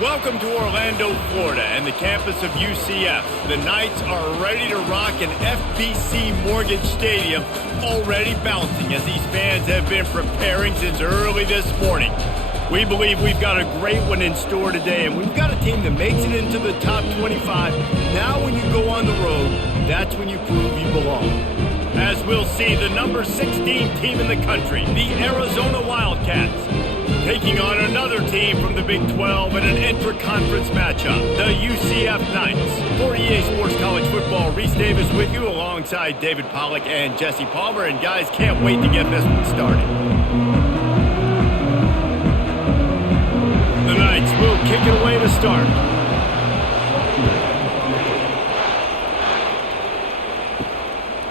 Welcome to Orlando, Florida, and the campus of UCF. The Knights are ready to rock an FBC Mortgage Stadium, already bouncing as these fans have been preparing since early this morning. We believe we've got a great one in store today, and we've got a team that makes it into the top 25. Now when you go on the road, that's when you prove you belong. As we'll see, the number 16 team in the country, the Arizona Wildcats, taking on another team from the Big 12 in an intra-conference matchup, the UCF Knights. For EA Sports College Football, Reese Davis with you alongside David Pollack and Jesse Palmer. And guys, can't wait to get this one started. The Knights will kick it away to start.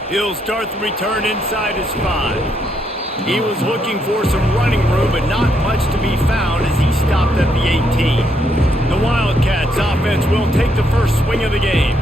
He'll start the return inside his 5. He was looking for some running room, but not much to be found as he stopped at the 18. The Wildcats offense will take the first swing of the game.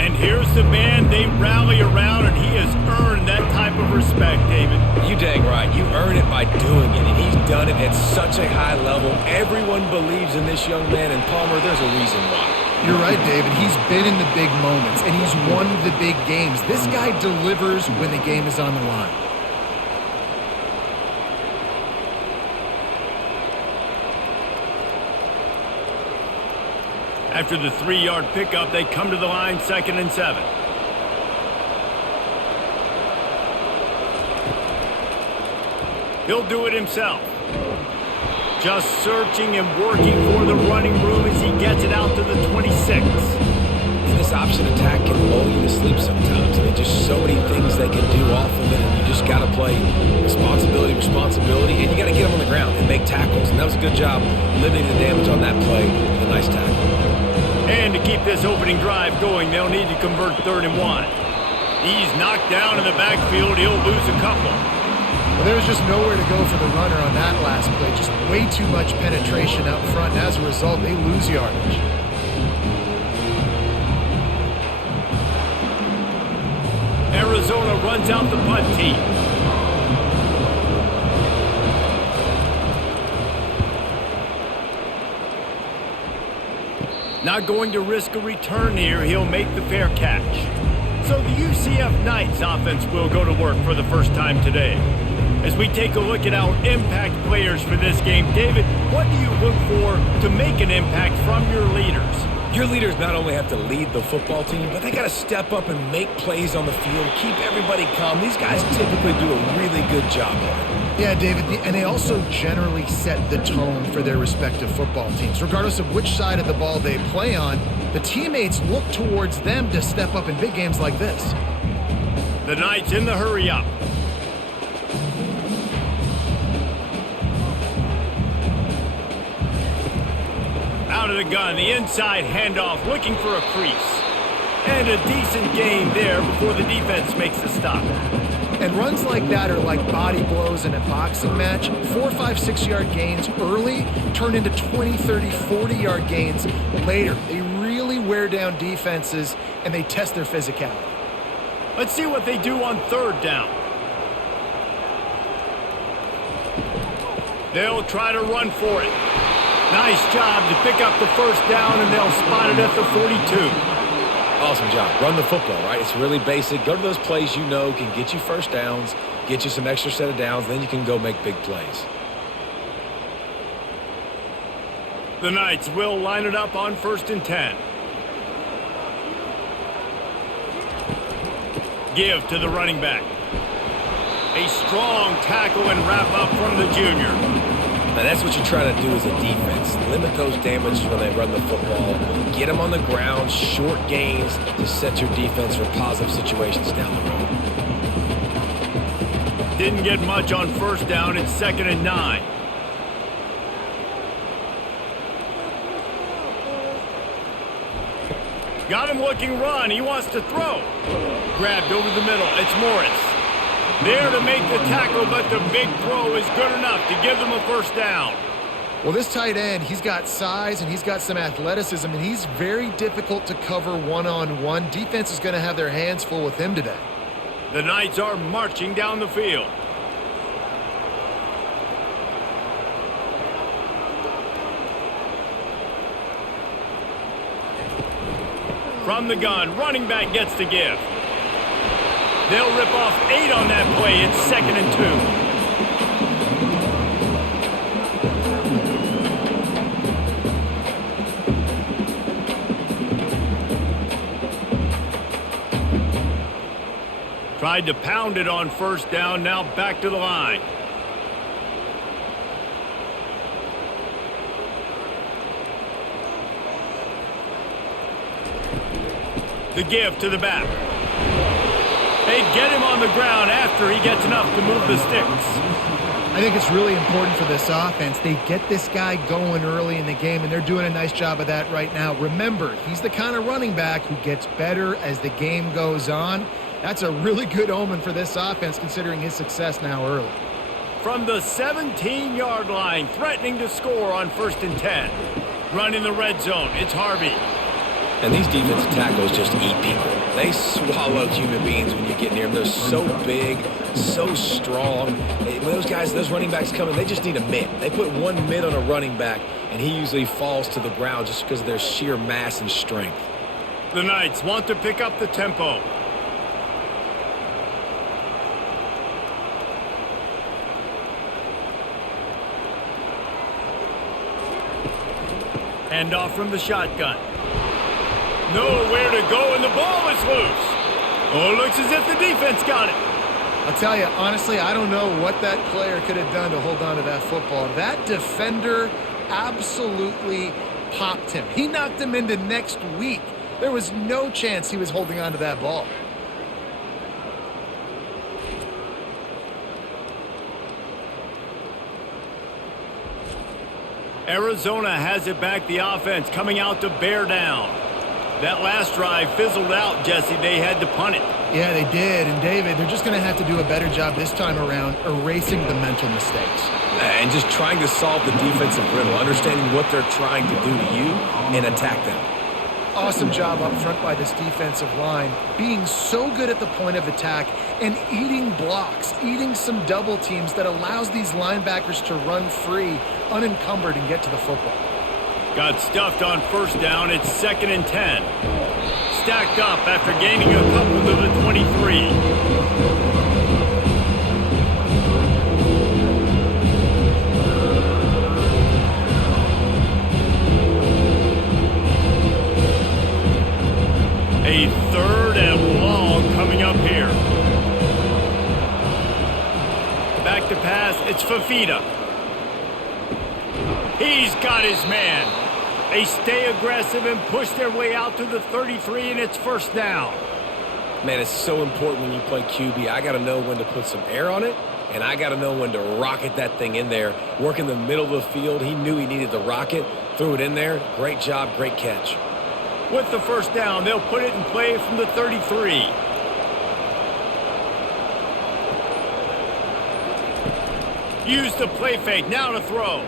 And here's the man they rally around, and he has earned that type of respect, David. You dang right. You earn it by doing it, and he's done it at such a high level. Everyone believes in this young man, and Palmer, there's a reason why. You're right, David. He's been in the big moments, and he's won the big games. This guy delivers when the game is on the line. After the 3-yard pickup, they come to the line 2nd and 7. He'll do it himself. Just searching and working for the running room as he gets it out to the 26. And this option attack can lull you to sleep sometimes. I mean, just so many things they can do off of it, and you just got to play responsibility, and you got to get them on the ground and make tackles. And that was a good job limiting the damage on that play with a nice tackle. And to keep this opening drive going, they'll need to convert 3rd and 1. He's knocked down in the backfield. He'll lose a couple. Well, there's just nowhere to go for the runner on that last play. Just way too much penetration up front, and as a result, they lose yardage. Arizona runs out the punt team. Not going to risk a return here. He'll make the fair catch. So the UCF Knights offense will go to work for the first time today. As we take a look at our impact players for this game, David, what do you look for to make an impact from your leaders? Your leaders not only have to lead the football team, but they got to step up and make plays on the field, keep everybody calm. These guys typically do a really good job of it. Yeah, David, and they also generally set the tone for their respective football teams. Regardless of which side of the ball they play on, the teammates look towards them to step up in big games like this. The Knights in the hurry up. Out of the gun, the inside handoff, looking for a crease. And a decent gain there before the defense makes the stop. And runs like that are like body blows in a boxing match. 4, 5, 6-yard gains early turn into 20, 30, 40-yard gains later. They really wear down defenses, and they test their physicality. Let's see what they do on 3rd down. They'll try to run for it. Nice job to pick up the first down, and they'll spot it at the 42. Awesome job. Run the football, right? It's really basic. Go to those plays you know can get you first downs, get you some extra set of downs, then you can go make big plays. The Knights will line it up on 1st and 10. Give to the running back. A strong tackle and wrap up from the junior. Now that's what you try to do as a defense. Limit those damages when they run the football. Get them on the ground, short gains to set your defense for positive situations down the road. Didn't get much on 1st down. It's 2nd and 9. Got him looking run. He wants to throw. Grabbed over the middle. It's Morris. There to make the tackle, but the big throw is good enough to give them a first down. Well, this tight end, he's got size and he's got some athleticism, and he's very difficult to cover one-on-one. Defense is going to have their hands full with him today. The Knights are marching down the field. From the gun, running back gets the give. They'll rip off 8 on that play. It's 2nd and 2. Tried to pound it on 1st down, now back to the line. The give to the back. They get him on the ground after he gets enough to move the sticks. I think it's really important for this offense. They get this guy going early in the game, and they're doing a nice job of that right now. Remember, he's the kind of running back who gets better as the game goes on. That's a really good omen for this offense, considering his success now early. From the 17-yard line, threatening to score on 1st and 10. Running the red zone, it's Harvey. And these defensive tackles just eat people. They swallow human beings when you get near them. They're so big, so strong. When those guys, those running backs come in, they just need a mid. They put one mid on a running back, and he usually falls to the ground just because of their sheer mass and strength. The Knights want to pick up the tempo. Hand off from the shotgun. Nowhere to go, and the ball is loose. Oh, it looks as if the defense got it. I'll tell you, honestly, I don't know what that player could have done to hold on to that football. That defender absolutely popped him. He knocked him into next week. There was no chance he was holding on to that ball. Arizona has it back, the offense coming out to bear down. That last drive fizzled out, Jesse. They had to punt it. Yeah, they did. And, David, they're just going to have to do a better job this time around erasing the mental mistakes. And just trying to solve the defensive riddle, understanding what they're trying to do to you and attack them. Awesome job up front by this defensive line, being so good at the point of attack and eating blocks, eating some double teams that allows these linebackers to run free, unencumbered, and get to the football. Got stuffed on 1st down. It's 2nd and 10. Stacked up after gaining a couple to the 23. A 3rd and long coming up here. Back to pass. It's Fafita. He's got his man. They stay aggressive and push their way out to the 33, and it's 1st down. Man, it's so important when you play QB. I got to know when to put some air on it, and I got to know when to rocket that thing in there. Work in the middle of the field. He knew he needed the rocket, threw it in there. Great job, great catch. With the 1st down, they'll put it in play from the 33. Use the play fake, now to throw.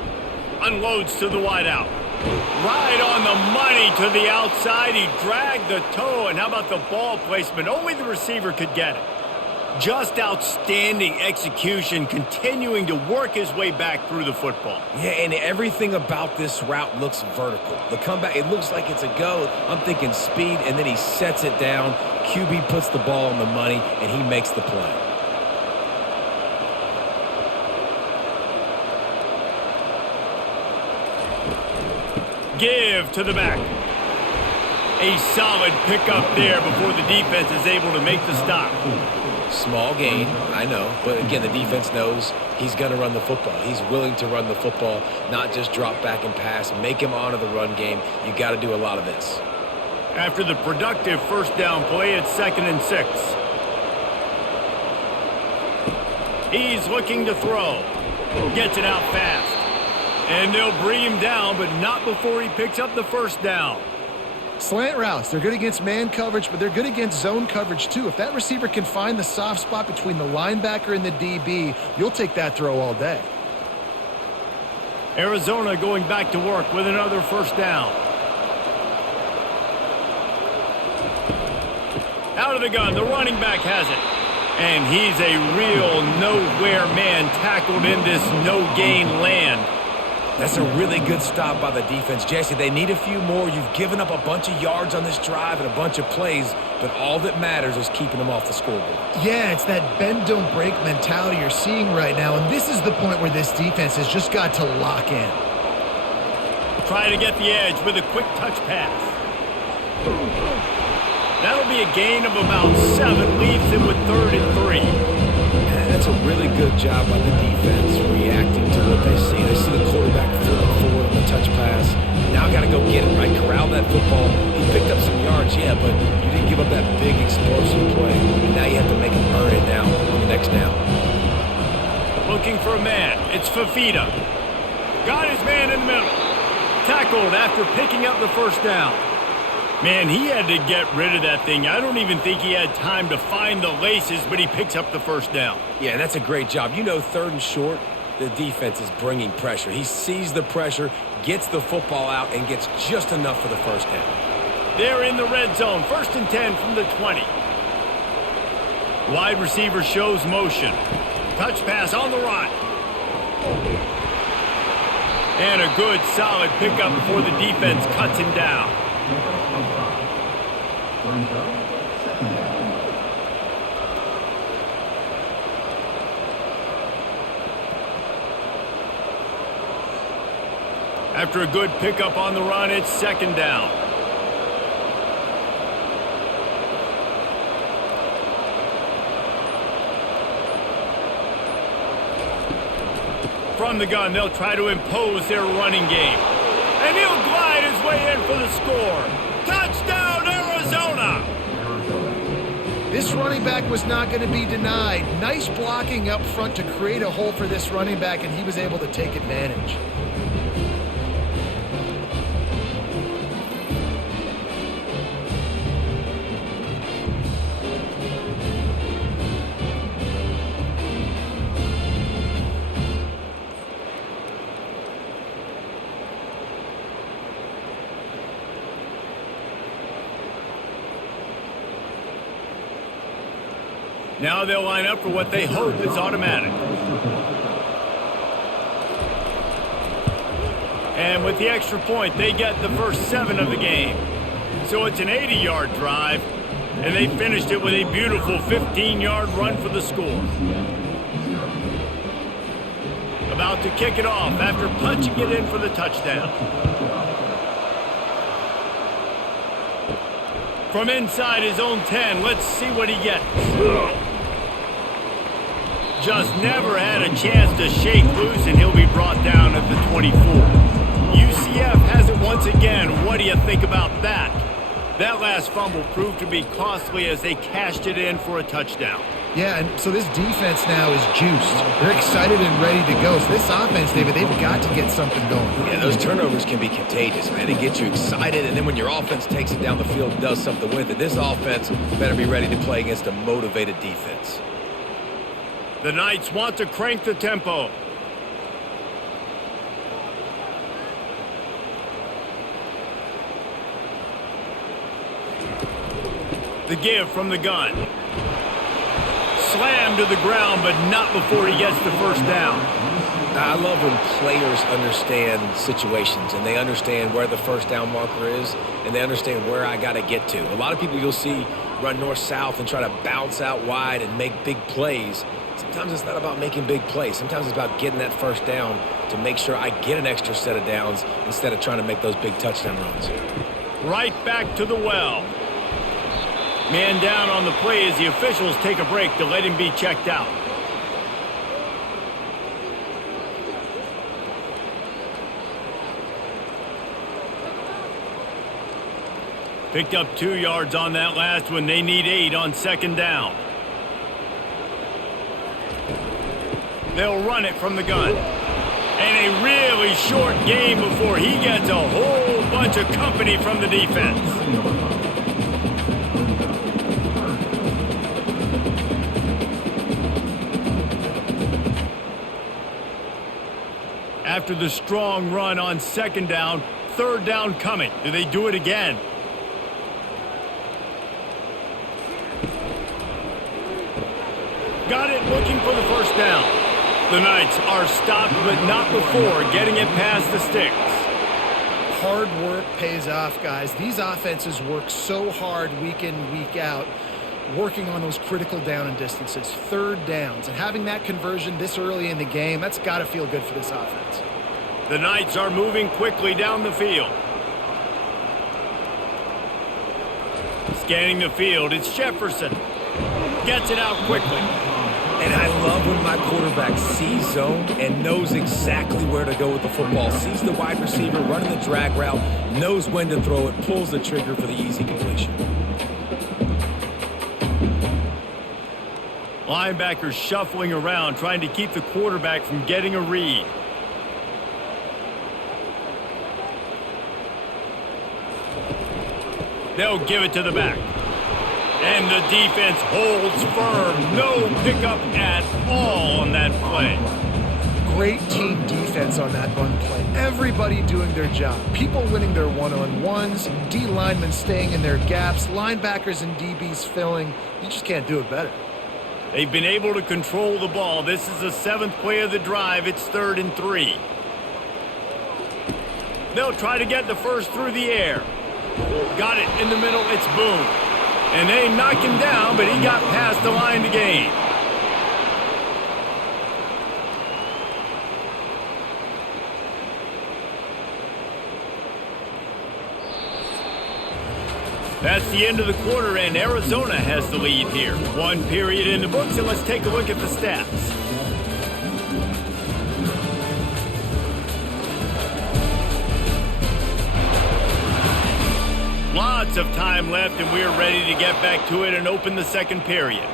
Unloads to the wideout. Right on the money to the outside. He dragged the toe, and how about the ball placement? Only the receiver could get it. Just outstanding execution, continuing to work his way back through the football. Yeah, and everything about this route looks vertical. The comeback, it looks like it's a go. I'm thinking speed, and then he sets it down. QB puts the ball on the money, and he makes the play. Give to the back. A solid pickup there before the defense is able to make the stop. Small gain, I know, but again, the defense knows he's going to run the football. He's willing to run the football, not just drop back and pass. Make him honor the run game. You got to do a lot of this. After the productive 1st down play, it's 2nd and 6. He's looking to throw. Gets it out fast. And they'll bring him down, but not before he picks up the 1st down. Slant routes, they're good against man coverage, but they're good against zone coverage too. If that receiver can find the soft spot between the linebacker and the DB, you'll take that throw all day. Arizona going back to work with another 1st down. Out of the gun, the running back has it. And he's a real nowhere man tackled in this no-gain land. That's a really good stop by the defense. Jesse, they need a few more. You've given up a bunch of yards on this drive and a bunch of plays, but all that matters is keeping them off the scoreboard. Yeah, it's that bend, don't break mentality you're seeing right now, and this is the point where this defense has just got to lock in. Trying to get the edge with a quick touch pass. That'll be a gain of about 7, leaves him with 3rd and 3. And that's a really good job by the defense reacting to what they see. They see the quarterback flipping forward on the touch pass. Now got to go get it, right? Corral that football. He picked up some yards, yeah, but you didn't give up that big explosive play. And now you have to make him earn it now on the next down. Looking for a man. It's Fafita. Got his man in the middle. Tackled after picking up the first down. Man, he had to get rid of that thing. I don't even think he had time to find the laces, but he picks up the first down. Yeah, that's a great job. You know, 3rd and short, the defense is bringing pressure. He sees the pressure, gets the football out, and gets just enough for the first down. They're in the red zone. 1st and 10 from the 20. Wide receiver shows motion. Touch pass on the run. And a good, solid pickup before the defense cuts him down. After a good pickup on the run, it's 2nd down. From the gun, they'll try to impose their running game. And he'll glide his way in for the score. Touchdown, Arizona! This running back was not going to be denied. Nice blocking up front to create a hole for this running back, and he was able to take advantage. Now they'll line up for what they hope is automatic. And with the extra point, they get the first 7 of the game. So it's an 80-yard drive, and they finished it with a beautiful 15-yard run for the score. About to kick it off after punching it in for the touchdown. From inside his own 10, let's see what he gets. Just never had a chance to shake loose, and he'll be brought down at the 24. UCF has it once again. What do you think about that? That last fumble proved to be costly as they cashed it in for a touchdown. Yeah, and so this defense now is juiced. They're excited and ready to go. So this offense, David, they've got to get something going. Yeah, those turnovers can be contagious, man. It gets you excited, and then when your offense takes it down the field and does something with it, this offense better be ready to play against a motivated defense. The Knights want to crank the tempo. The give from the gun. Slammed to the ground, but not before he gets the first down. I love when players understand situations and they understand where the first down marker is and they understand where I got to get to. A lot of people you'll see run north-south and try to bounce out wide and make big plays. Sometimes it's not about making big plays. Sometimes it's about getting that first down to make sure I get an extra set of downs instead of trying to make those big touchdown runs. Right back to the well. Man down on the play as the officials take a break to let him be checked out. Picked up 2 yards on that last one. They need 8 on 2nd down. They'll run it from the gun. And a really short game before he gets a whole bunch of company from the defense. After the strong run on 2nd down, 3rd down coming. Do they do it again? Got it, looking for the first down. The Knights are stopped, but not before getting it past the sticks. Hard work pays off, guys. These offenses work so hard week in, week out, working on those critical down and distances, third downs. And having that conversion this early in the game, that's got to feel good for this offense. The Knights are moving quickly down the field. Scanning the field, it's Jefferson. Gets it out quickly. And I love when my quarterback sees zone and knows exactly where to go with the football. Sees the wide receiver running the drag route, knows when to throw it, pulls the trigger for the easy completion. Linebackers shuffling around, trying to keep the quarterback from getting a read. They'll give it to the back. And the defense holds firm. No pickup at all on that play. Great team defense on that run play. Everybody doing their job. People winning their one-on-ones, D linemen staying in their gaps, linebackers and DBs filling. You just can't do it better. They've been able to control the ball. This is the 7th play of the drive. It's 3rd and 3. They'll try to get the first through the air. Got it in the middle. It's Boone. And they knock him down, but he got past the line to gain. That's the end of the quarter, and Arizona has the lead here. 1 period in the books, and let's take a look at the stats. Lots of time left, and we're ready to get back to it and open the 2nd period.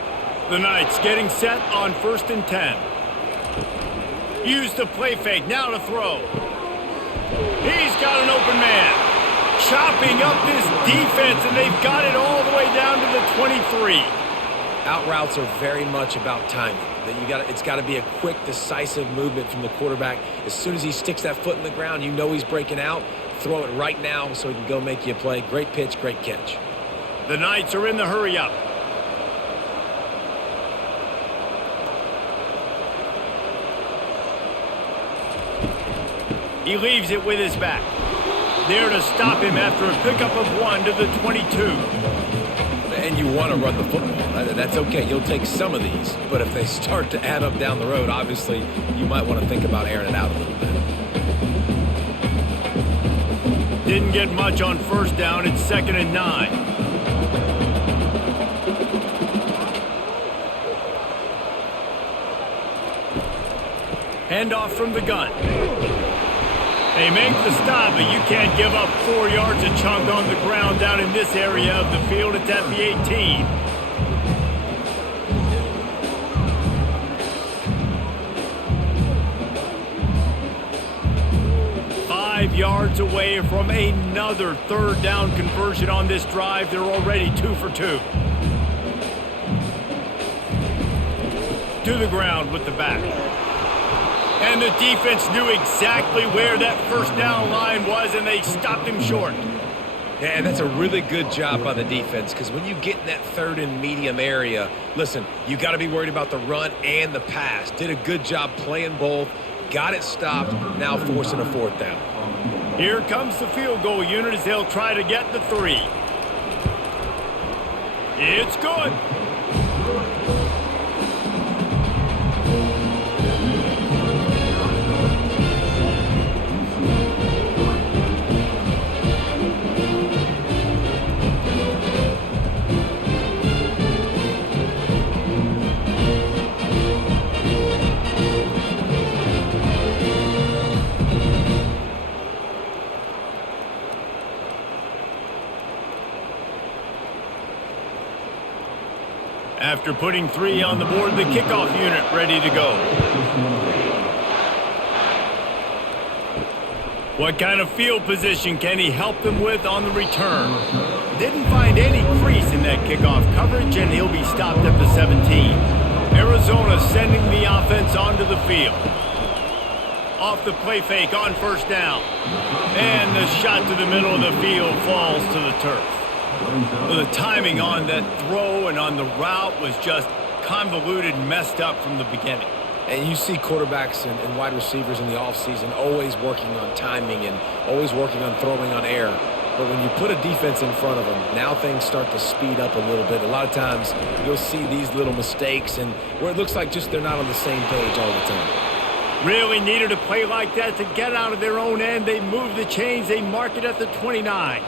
The Knights getting set on 1st and 10. Use the play fake, now to throw. He's got an open man. Chopping up this defense, and they've got it all the way down to the 23. Out routes are very much about timing. It's got to be a quick, decisive movement from the quarterback. As soon as he sticks that foot in the ground, you know he's breaking out. Throw it right now so he can go make you a play. Great pitch, great catch. The Knights are in the hurry-up. He leaves it with his back. There to stop him after a pickup of 1 to the 22. And you want to run the football. That's okay. You'll take some of these. But if they start to add up down the road, obviously, you might want to think about airing it out a little bit. Didn't get much on 1st down. It's 2nd and 9. Handoff from the gun. They make the stop, but you can't give up 4 yards a chunk on the ground down in this area of the field. It's at the 18. Yards away from another 3rd down conversion on this drive. They're already 2 for 2. To the ground with the back. And the defense knew exactly where that 1st down line was, and they stopped him short. Yeah, that's a really good job by the defense, because when you get in that 3rd and medium area, listen, you got to be worried about the run and the pass. Did a good job playing both. Got it stopped, now forcing a 4th down. Here comes the field goal unit as they'll try to get the 3. It's good. After putting 3 on the board, the kickoff unit ready to go. What kind of field position can he help them with on the return? Didn't find any crease in that kickoff coverage, and he'll be stopped at the 17. Arizona sending the offense onto the field. Off the play fake on 1st down. And the shot to the middle of the field falls to the turf. Well, the timing on that throw and on the route was just convoluted and messed up from the beginning. And you see quarterbacks and wide receivers in the offseason always working on timing and always working on throwing on air. But when you put a defense in front of them, now things start to speed up a little bit. A lot of times you'll see these little mistakes and where it looks like just they're not on the same page all the time. Really needed a play like that to get out of their own end. They move the chains. They mark it at the 29.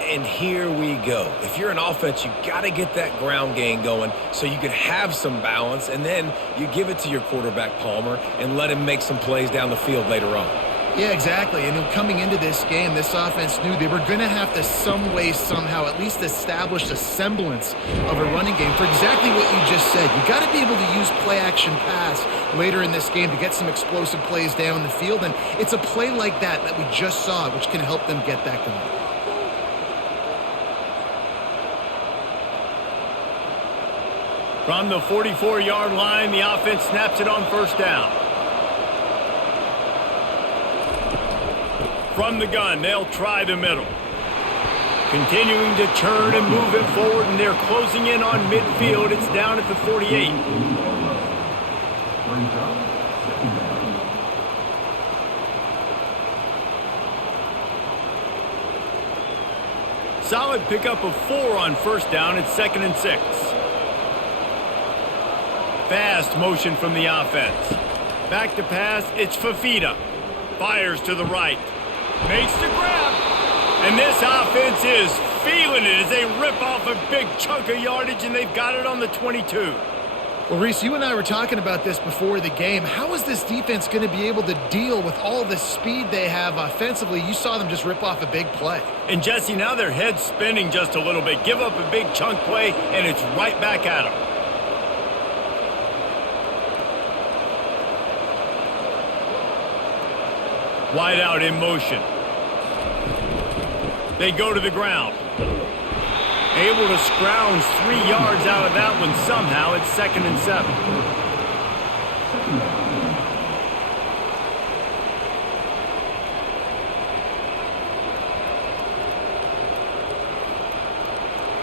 And here we go. If you're an offense, you got to get that ground game going so you can have some balance, and then you give it to your quarterback, Palmer, and let him make some plays down the field later on. Yeah, exactly. And coming into this game, this offense knew they were going to have to some way, somehow, at least establish a semblance of a running game for exactly what you just said. You got to be able to use play-action pass later in this game to get some explosive plays down the field, and it's a play like that we just saw, which can help them get that going. From the 44-yard line, the offense snaps it on first down. From the gun, they'll try the middle. Continuing to turn and move it forward, and they're closing in on midfield. It's down at the 48. Solid pickup of 4 on first down. It's 2nd and 6. Fast motion from the offense. Back to pass, it's Fafita. Fires to the right. Makes the grab. And this offense is feeling it as they rip off a big chunk of yardage, and they've got it on the 22. Well, Reese, you and I were talking about this before the game. How is this defense going to be able to deal with all the speed they have offensively? You saw them just rip off a big play. And, Jesse, now their head's spinning just a little bit. Give up a big chunk play, and it's right back at them. Wide out in motion. They go to the ground. Able to scrounge 3 yards out of that one somehow. It's 2nd and 7.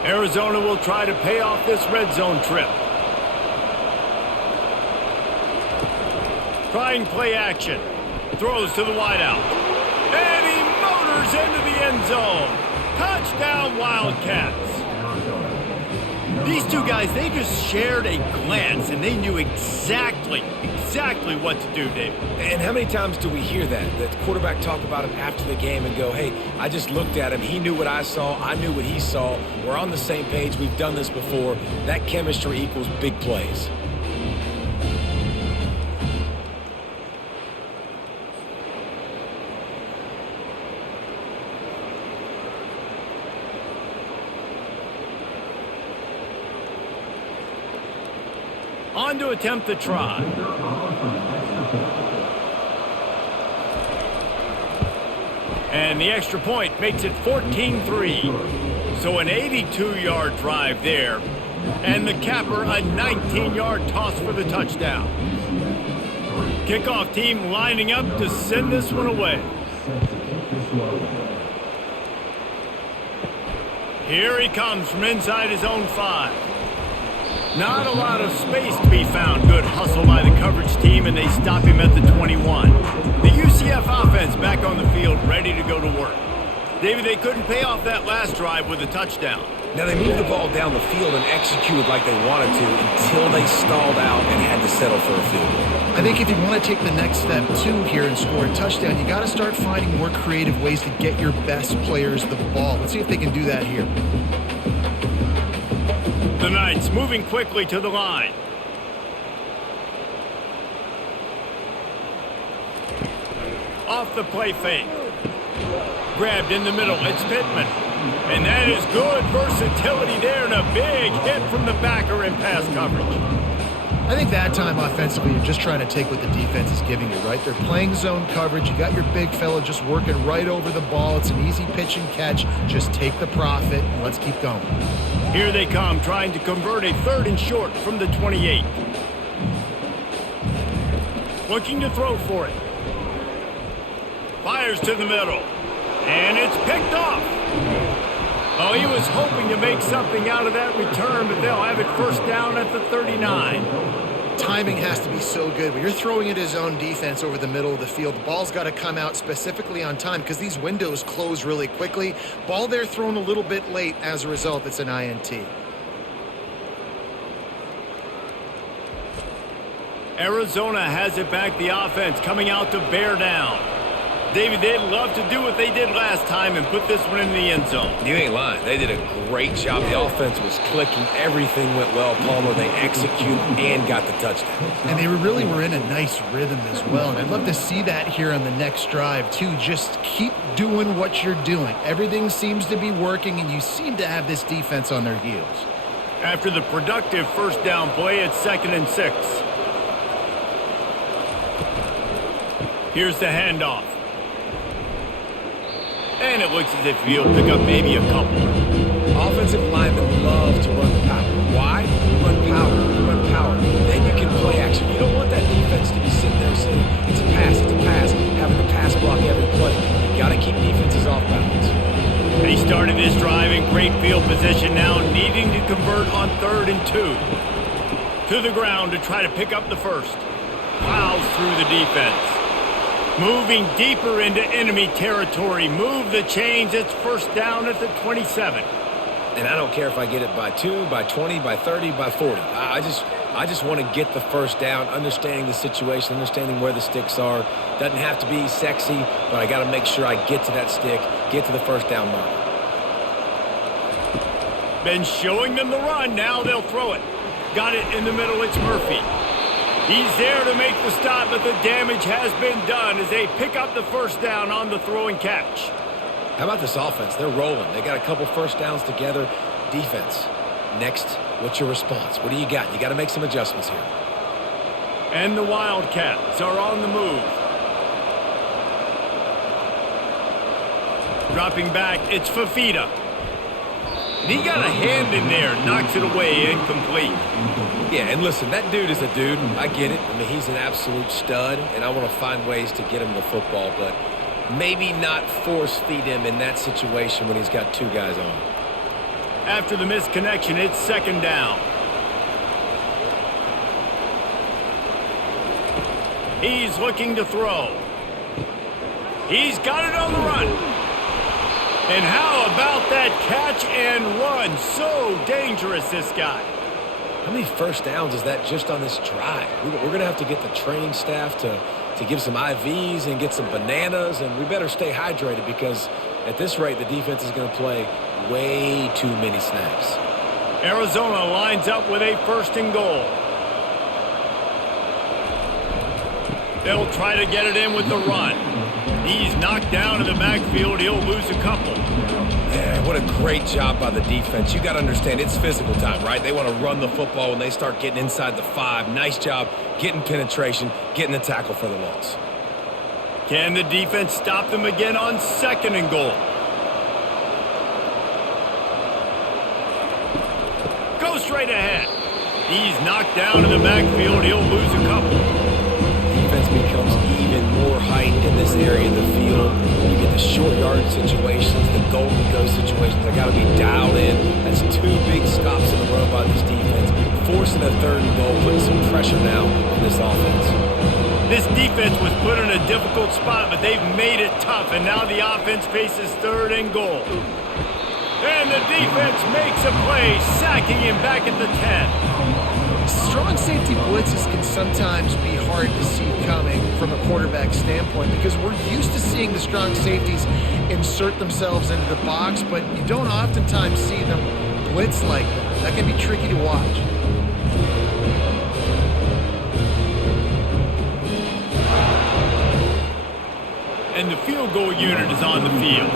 Arizona will try to pay off this red zone trip. Trying play action. Throws to the wideout. And he motors into the end zone. Touchdown, Wildcats. These two guys, they just shared a glance, and they knew exactly what to do, David. And how many times do we hear that? The quarterback talk about him after the game and go, hey, I just looked at him. He knew what I saw. I knew what he saw. We're on the same page. We've done this before. That chemistry equals big plays. On to attempt the try. And the extra point makes it 14-3. So an 82-yard drive there. And the capper, a 19-yard toss for the touchdown. Kickoff team lining up to send this one away. Here he comes from inside his own 5. Not a lot of space to be found. Good hustle by the coverage team, and they stop him at the 21. The UCF offense back on the field, ready to go to work. David, they couldn't pay off that last drive with a touchdown. Now, they moved the ball down the field and executed like they wanted to until they stalled out and had to settle for a field goal. I think if you want to take the next step, too, here and score a touchdown, you got to start finding more creative ways to get your best players the ball. Let's see if they can do that here. The Knights moving quickly to the line. Off the play fake. Grabbed in the middle. It's Pittman. And that is good versatility there, and a big hit from the backer in pass coverage. I think that time offensively, you're just trying to take what the defense is giving you, right? They're playing zone coverage. You got your big fella just working right over the ball. It's an easy pitch and catch. Just take the profit, and let's keep going. Here they come, trying to convert a 3rd and short from the 28. Looking to throw for it. Fires to the middle. And it's picked off. Oh, he was hoping to make something out of that return, but they'll have it first down at the 39. timing has to be so good. When you're throwing at his own defense over the middle of the field, the ball's got to come out specifically on time because these windows close really quickly. Ball there thrown a little bit late. As a result, it's an INT. Arizona has it back, the offense coming out to bear down. David, they'd love to do what they did last time and put this one in the end zone. You ain't lying. They did a great job. The offense was clicking. Everything went well. Palmer, they executed and got the touchdown. And they really were in a nice rhythm as well. And I'd love to see that here on the next drive, too. Just keep doing what you're doing. Everything seems to be working, and you seem to have this defense on their heels. After the productive first down play, it's 2nd and 6. Here's the handoff. And it looks as if he'll pick up maybe a couple. Offensive linemen love to run the power. Why? Run power. Then you can play action. You don't want that defense to be sitting there saying, it's a pass, having to pass block every play. You got to keep defenses off balance. They started this drive in great field position now, needing to convert on 3rd and 2. To the ground to try to pick up the first. Plows through the defense. Moving deeper into enemy territory. Move the chains. It's first down at the 27. And I don't care if I get it by 2, by 20, by 30, by 40. I just want to get the first down, understanding the situation, understanding where the sticks are. Doesn't have to be sexy, but I got to make sure I get to that stick, get to the first down mark. Been showing them the run. Now they'll throw it. Got it in the middle. It's Murphy. He's there to make the stop, but the damage has been done as they pick up the first down on the throw and catch. How about this offense? They're rolling. They got a couple first downs together. Defense. Next, what's your response? What do you got? You got to make some adjustments here. And the Wildcats are on the move. Dropping back, it's Fafita. He got a hand in there, knocks it away, incomplete. Yeah, and listen, that dude is a dude. I get it. I mean, he's an absolute stud, and I want to find ways to get him the football, but maybe not force feed him in that situation when he's got 2 guys on him. After the missed connection, it's 2nd down. He's looking to throw. He's got it on the run. And how about that catch and run? So dangerous, this guy. How many first downs is that just on this drive? We're going to have to get the training staff to give some IVs and get some bananas, and we better stay hydrated because at this rate, the defense is going to play way too many snaps. Arizona lines up with a 1st and goal. They'll try to get it in with the run. He's knocked down in the backfield. He'll lose a couple. Yeah, what a great job by the defense. You got to understand, it's physical time, right? They want to run the football when they start getting inside the 5. Nice job getting penetration, getting the tackle for the loss. Can the defense stop them again on 2nd and goal? Go straight ahead. He's knocked down in the backfield. He'll lose a couple. Defense becomes even more heightened in this area of the field. You get the short yard situations, the golden go situations. They got to be dialed in. That's 2 big stops in a row by this defense. Forcing a 3rd and goal, putting some pressure now on this offense. This defense was put in a difficult spot, but they've made it tough, and now the offense faces 3rd and goal. And the defense makes a play, sacking him back at the 10. Strong safety blitzes can sometimes be hard to see coming from a quarterback standpoint because we're used to seeing the strong safeties insert themselves into the box, but you don't oftentimes see them blitz like that. That can be tricky to watch. And the field goal unit is on the field.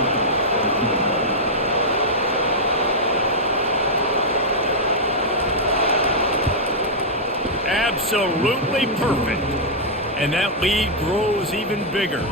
Absolutely perfect. And that lead grows even bigger.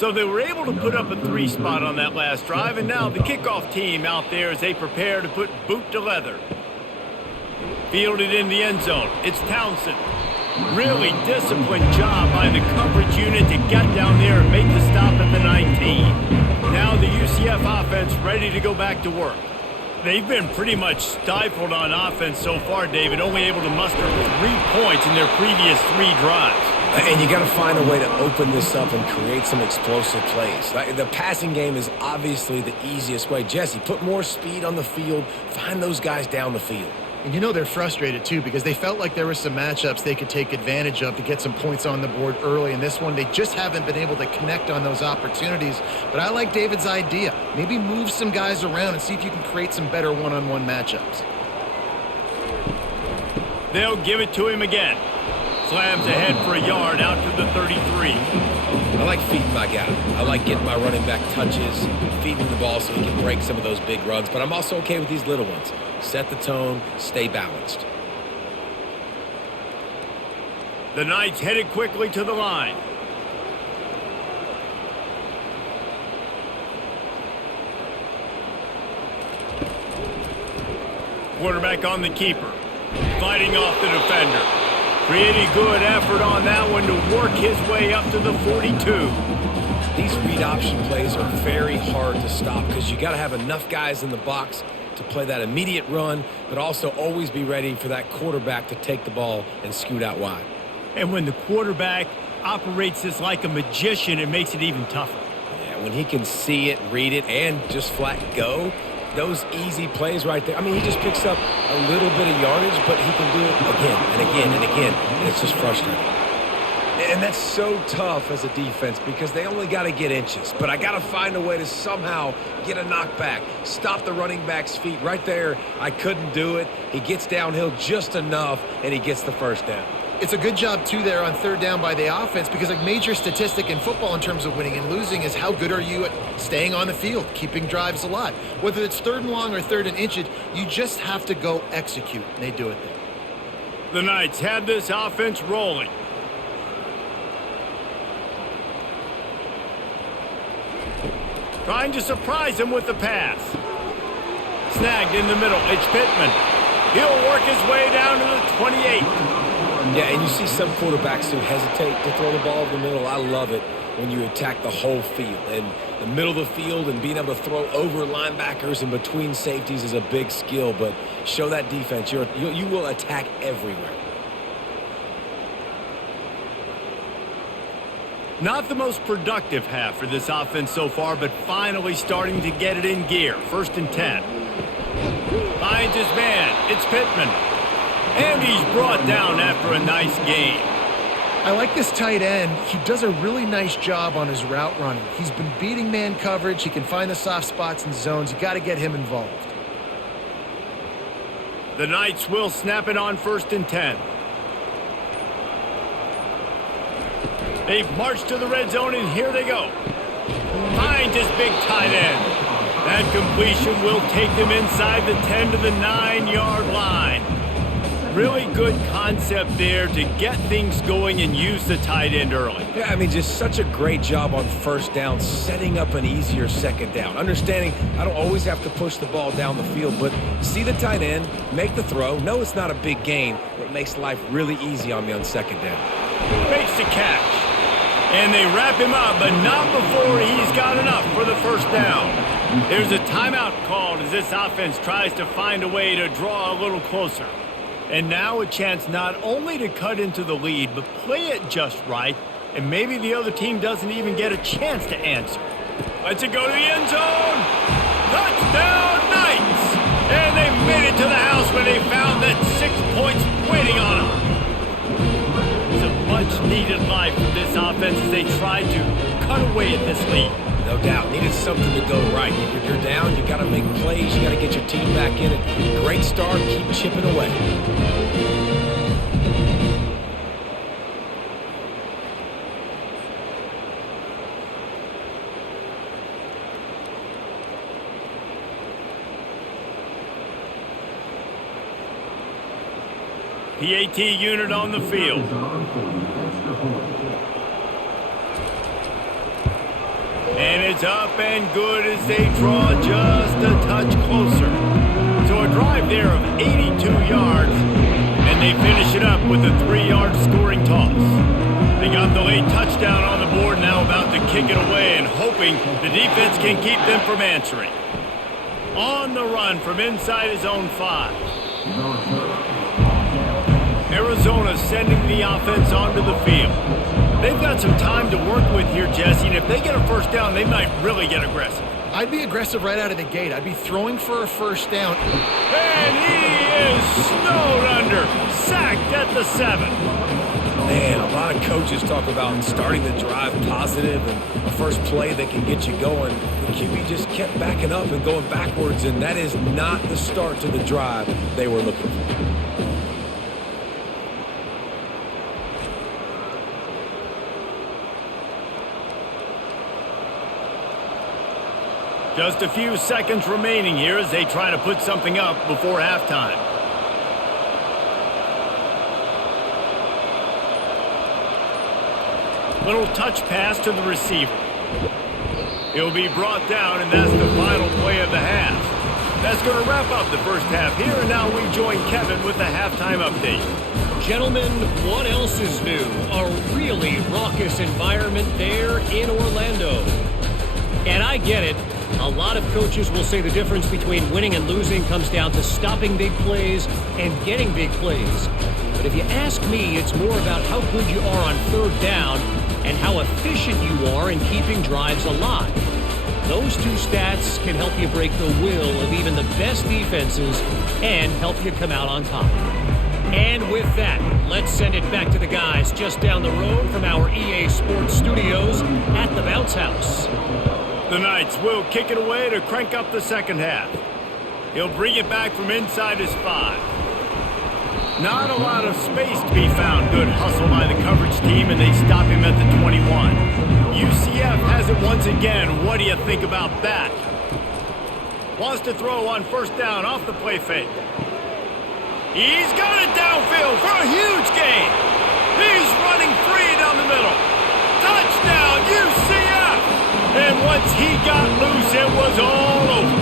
So they were able to put up a 3 spot on that last drive, and now the kickoff team out there as they prepare to put boot to leather. Fielded in the end zone. It's Townsend. Really disciplined job by the coverage unit to get down there and make the stop at the 19. Now the UCF offense ready to go back to work. They've been pretty much stifled on offense so far, David, only able to muster 3 points in their previous 3 drives. And you got to find a way to open this up and create some explosive plays. The passing game is obviously the easiest way. Jesse, put more speed on the field. Find those guys down the field. And you know they're frustrated, too, because they felt like there were some matchups they could take advantage of to get some points on the board early. In this one, they just haven't been able to connect on those opportunities. But I like David's idea. Maybe move some guys around and see if you can create some better one-on-one matchups. They'll give it to him again. Slams ahead for a yard out to the 33. I like feeding my guy. I like getting my running back touches, feeding the ball so he can break some of those big runs. But I'm also okay with these little ones. Set the tone, stay balanced. The Knights headed quickly to the line. Quarterback on the keeper. Fighting off the defender. Pretty good effort on that one to work his way up to the 42. These read option plays are very hard to stop because you got to have enough guys in the box to play that immediate run, but also always be ready for that quarterback to take the ball and scoot out wide. And when the quarterback operates this like a magician, it makes it even tougher. Yeah, when he can see it, read it, and just flat go, those easy plays right there. I mean, he just picks up a little bit of yardage, but he can do it again and again and again, and it's just frustrating. And that's so tough as a defense because they only got to get inches. But I got to find a way to somehow get a knockback, stop the running back's feet. Right there, I couldn't do it. He gets downhill just enough, and he gets the first down. It's a good job, too, there on third down by the offense because a major statistic in football in terms of winning and losing is how good are you at staying on the field, keeping drives alive. Whether it's third and long or third and inches, you just have to go execute, and they do it there. The Knights had this offense rolling. Trying to surprise him with the pass. Snagged in the middle. It's Pittman. He'll work his way down to the 28. Yeah, and you see some quarterbacks who hesitate to throw the ball in the middle. I love it when you attack the whole field. And the middle of the field and being able to throw over linebackers and between safeties is a big skill. But show that defense. You will attack everywhere. Not the most productive half for this offense so far, but finally starting to get it in gear. 1st and 10. Finds his man. It's Pittman. And he's brought down after a nice gain. I like this tight end. He does a really nice job on his route running. He's been beating man coverage. He can find the soft spots and zones. You got to get him involved. The Knights will snap it on 1st and 10. They've marched to the red zone, and here they go. Finds his big tight end. That completion will take them inside the 10 to the 9-yard line. Really good concept there to get things going and use the tight end early. Yeah, I mean, just such a great job on 1st down, setting up an easier 2nd down. Understanding I don't always have to push the ball down the field, but see the tight end, make the throw. No, it's not a big gain, but it makes life really easy on me on 2nd down. Makes the catch. And they wrap him up, but not before he's got enough for the 1st down. There's a timeout called as this offense tries to find a way to draw a little closer. And now a chance not only to cut into the lead, but play it just right, and maybe the other team doesn't even get a chance to answer. Let's it go to the end zone. Touchdown, Knights! And they made it to the house when they found that 6 points waiting on them. It's a much-needed life for this offense as they tried to cut away at this lead. No doubt. Needed something to go right. If you're down, you got to make plays. You got to get your team back in it. Great start. Keep chipping away. PAT unit on the field. And it's up and good as they draw just a touch closer. So a drive there of 82 yards, and they finish it up with a 3-yard scoring toss. They got the late touchdown on the board, now about to kick it away and hoping the defense can keep them from answering. On the run from inside his own 5. Arizona sending the offense onto the field. They've got some time to work with here, Jesse, and if they get a first down, they might really get aggressive. I'd be aggressive right out of the gate. I'd be throwing for a first down. And he is snowed under, sacked at the 7. Man, a lot of coaches talk about starting the drive positive and a first play that can get you going. The QB just kept backing up and going backwards, and that is not the start to the drive they were looking for. Just a few seconds remaining here as they try to put something up before halftime. Little touch pass to the receiver. He'll be brought down, and that's the final play of the half. That's going to wrap up the first half here, and now we join Kevin with the halftime update. Gentlemen, what else is new? A really raucous environment there in Orlando. And I get it. A lot of coaches will say the difference between winning and losing comes down to stopping big plays and getting big plays. But if you ask me, it's more about how good you are on third down and how efficient you are in keeping drives alive. Those two stats can help you break the will of even the best defenses and help you come out on top. And with that, let's send it back to the guys just down the road from our EA Sports Studios at the Bounce House. The Knights will kick it away to crank up the second half. He'll bring it back from inside his 5. Not a lot of space to be found. Good hustle by the coverage team, and they stop him at the 21. UCF has it once again. What do you think about that? Wants to throw on first down off the play fake. He's got it downfield for a huge gain. He's running free down the middle. Touchdown, UCF! And once he got loose, it was all over.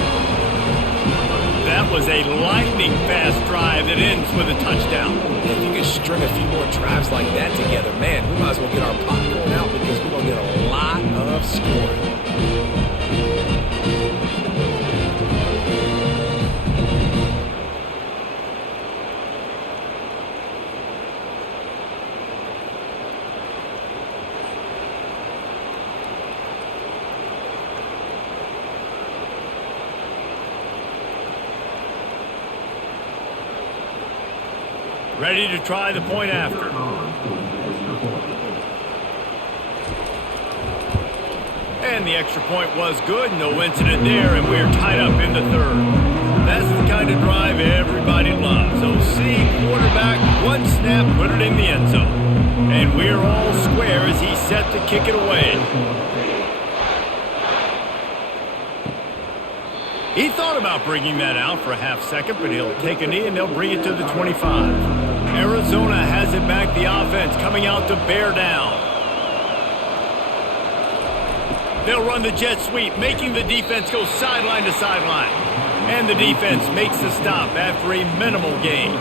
That was a lightning-fast drive that ends with a touchdown. If you could string a few more drives like that together, man, we might as well get our popcorn out because we're going to get a lot of scoring. Ready to try the point after. And the extra point was good. No incident there, and we're tied up in the third. That's the kind of drive everybody loves. OC, quarterback, one snap, put it in the end zone. And we're all square as he's set to kick it away. He thought about bringing that out for a half second, but he'll take a knee and they'll bring it to the 25. Arizona has it back, the offense coming out to bear down. They'll run the jet sweep, making the defense go sideline to sideline. And the defense makes the stop after a minimal gain.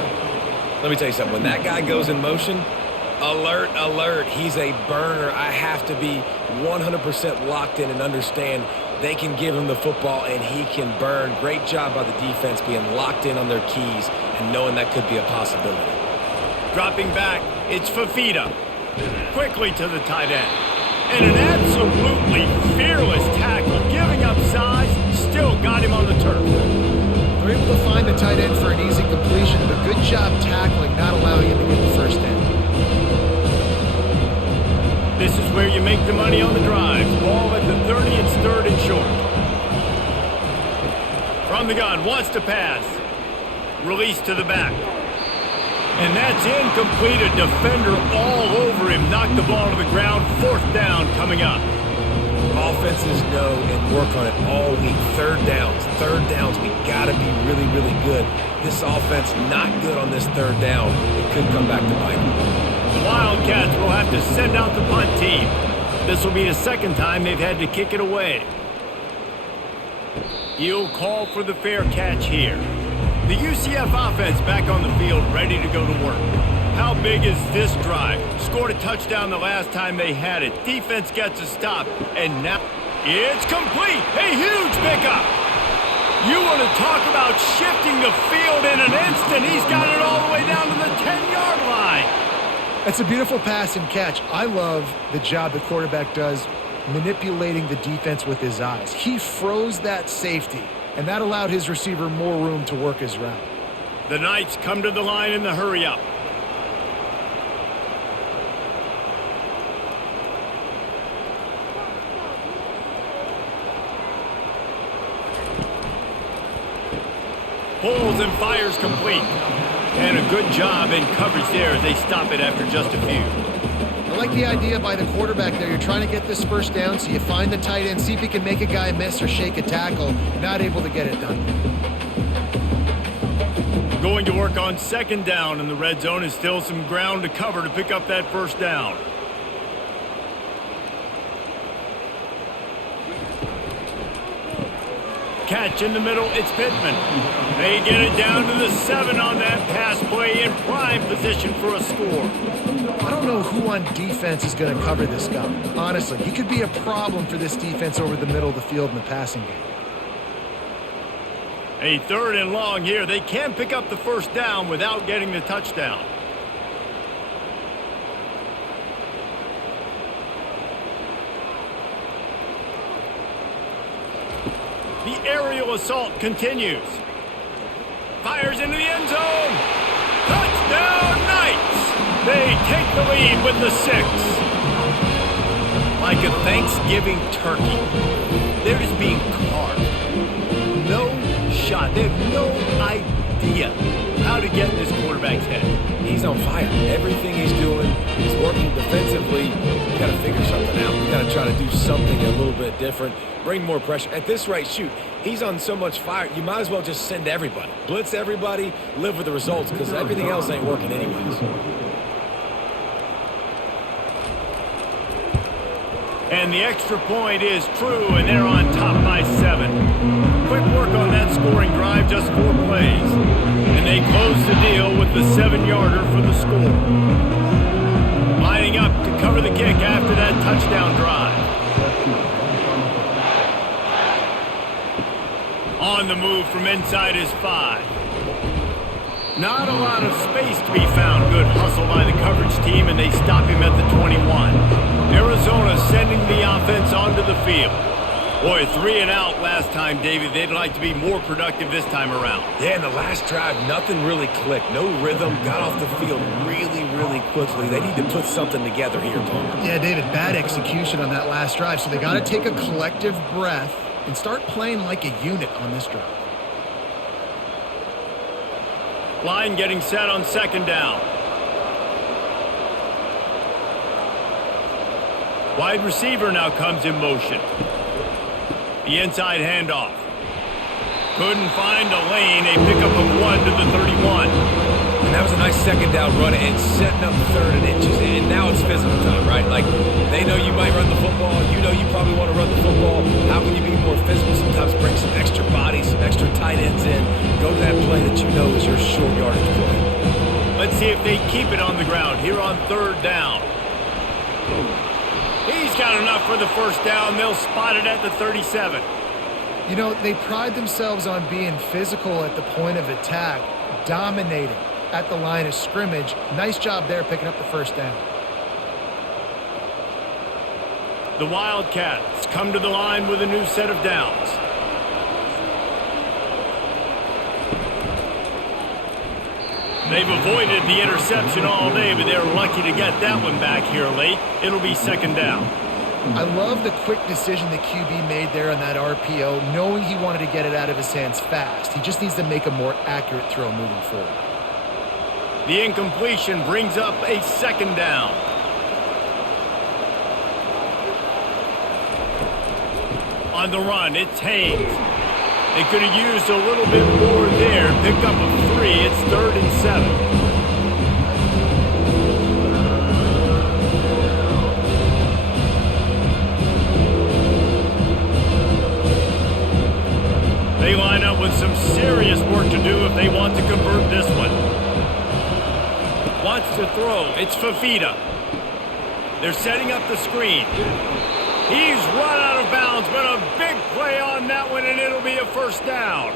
Let me tell you something. When that guy goes in motion, alert, alert. He's a burner. I have to be 100% locked in and understand they can give him the football and he can burn. Great job by the defense being locked in on their keys and knowing that could be a possibility. Dropping back, it's Fafita. Quickly to the tight end. And an absolutely fearless tackle, giving up size, still got him on the turf. They're able to find the tight end for an easy completion, but good job tackling, not allowing him to get the first down. This is where you make the money on the drive. Ball at the 30, it's third and short. From the gun, wants to pass. Release to the back. And that's incomplete. A defender all over him. Knocked the ball to the ground. Fourth down coming up. Offenses know and work on it all week. Third downs. We got to be really, really good. This offense not good on this third down. It could come back to bite them. The Wildcats will have to send out the punt team. This will be the second time they've had to kick it away. He'll call for the fair catch here. The UCF offense back on the field, ready to go to work. How big is this drive? Scored a touchdown the last time they had it. Defense gets a stop, and now it's complete. A huge pickup. You want to talk about shifting the field in an instant. He's got it all the way down to the 10-yard line. That's a beautiful pass and catch. I love the job the quarterback does manipulating the defense with his eyes. He froze that safety, and that allowed his receiver more room to work his route. The Knights come to the line in the hurry-up. Pulls and fires complete. And a good job in coverage there as they stop it after just a few. I like the idea by the quarterback there. You're trying to get this first down, so you find the tight end, see if he can make a guy miss or shake a tackle. Not able to get it done. Going to work on second down in the red zone is still some ground to cover to pick up that first down. Catch in the middle, it's Pittman. They get it down to the 7 on that pass play in prime position for a score. I don't know who on defense is going to cover this guy. Honestly, he could be a problem for this defense over the middle of the field in the passing game. A 3rd and long here. They can pick up the first down without getting the touchdown. The aerial assault continues. Fires into the end zone. Touchdown Knights! They take the lead with the 6. Like a Thanksgiving turkey. They're just being carved. No shot. They have no idea how to get in this quarterback's head. He's on fire. Everything he's doing is working defensively. You got to figure something out. You got to try to do something a little bit different. Bring more pressure. At this rate, shoot, he's on so much fire, you might as well just send everybody. Blitz everybody, live with the results, because everything else ain't working anyways. And the extra point is true, and they're on top by 7. Quick work on that scoring drive, just 4 plays. And they close the deal with the 7-yarder for the score. Lining up to cover the kick after that touchdown drive. On the move from inside his 5. Not a lot of space to be found. Good hustle by the coverage team, and they stop him at the 21. Arizona sending the offense onto the field. Boy, 3 and out last time, David. They'd like to be more productive this time around. Yeah, in the last drive, nothing really clicked. No rhythm. Got off the field really, really quickly. They need to put something together here, Tom. Yeah, David, bad execution on that last drive, so they got to take a collective breath and start playing like a unit on this drive. Line getting set on second down. Wide receiver now comes in motion. The inside handoff. Couldn't find a lane. A pickup of 1 to the 31. And that was a nice second down run and setting up 3rd and inches. And now it's physical time, right? Like, they know you might run the football. You know you probably want to run the football. How can you be more physical? Sometimes bring some extra bodies, some extra tight ends in. Go to that play that you know is your short yardage play. Let's see if they keep it on the ground here on 3rd down. He's got enough for the first down. They'll spot it at the 37. You know, they pride themselves on being physical at the point of attack, dominating at the line of scrimmage. Nice job there picking up the first down. The Wildcats come to the line with a new set of downs. They've avoided the interception all day, but they're lucky to get that one back here late. It'll be second down. I love the quick decision the QB made there on that RPO, knowing he wanted to get it out of his hands fast. He just needs to make a more accurate throw moving forward. The incompletion brings up a second down. On the run, it's Haynes. They could have used a little bit more there. Picked up a 3. It's 3rd and 7. some serious work to do if they want to convert this one. Wants to throw. It's Fafita. They're setting up the screen. He's run out of bounds, but a big play on that one, and it'll be a first down.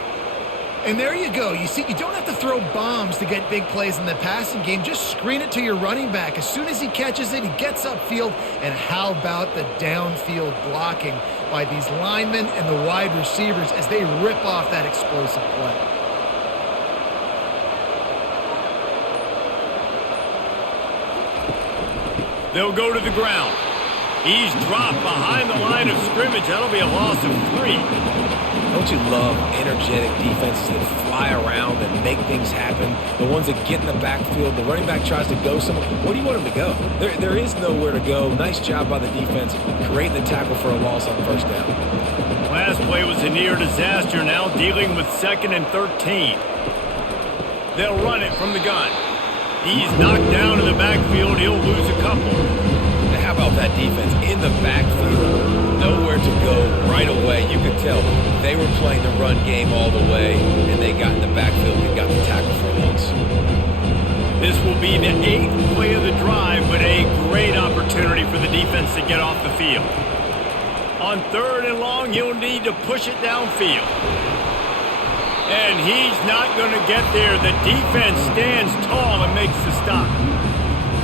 And there you go. You see, you don't have to throw bombs to get big plays in the passing game. Just screen it to your running back. As soon as he catches it, he gets upfield. And how about the downfield blocking by these linemen and the wide receivers as they rip off that explosive play? They'll go to the ground. He's dropped behind the line of scrimmage. That'll be a loss of 3. Don't you love energetic defenses that fly around and make things happen? The ones that get in the backfield, the running back tries to go somewhere. Where do you want him to go? There is nowhere to go. Nice job by the defense, creating the tackle for a loss on first down. Last play was a near disaster, now dealing with 2nd and 13. They'll run it from the gun. He's knocked down in the backfield. He'll lose a couple. How about that defense in the backfield? Nowhere to go right away. You could tell they were playing the run game all the way, and they got in the backfield and got the tackle for a loss. This will be the 8th play of the drive, but a great opportunity for the defense to get off the field. On 3rd and long, he'll need to push it downfield. And he's not going to get there. The defense stands tall and makes the stop.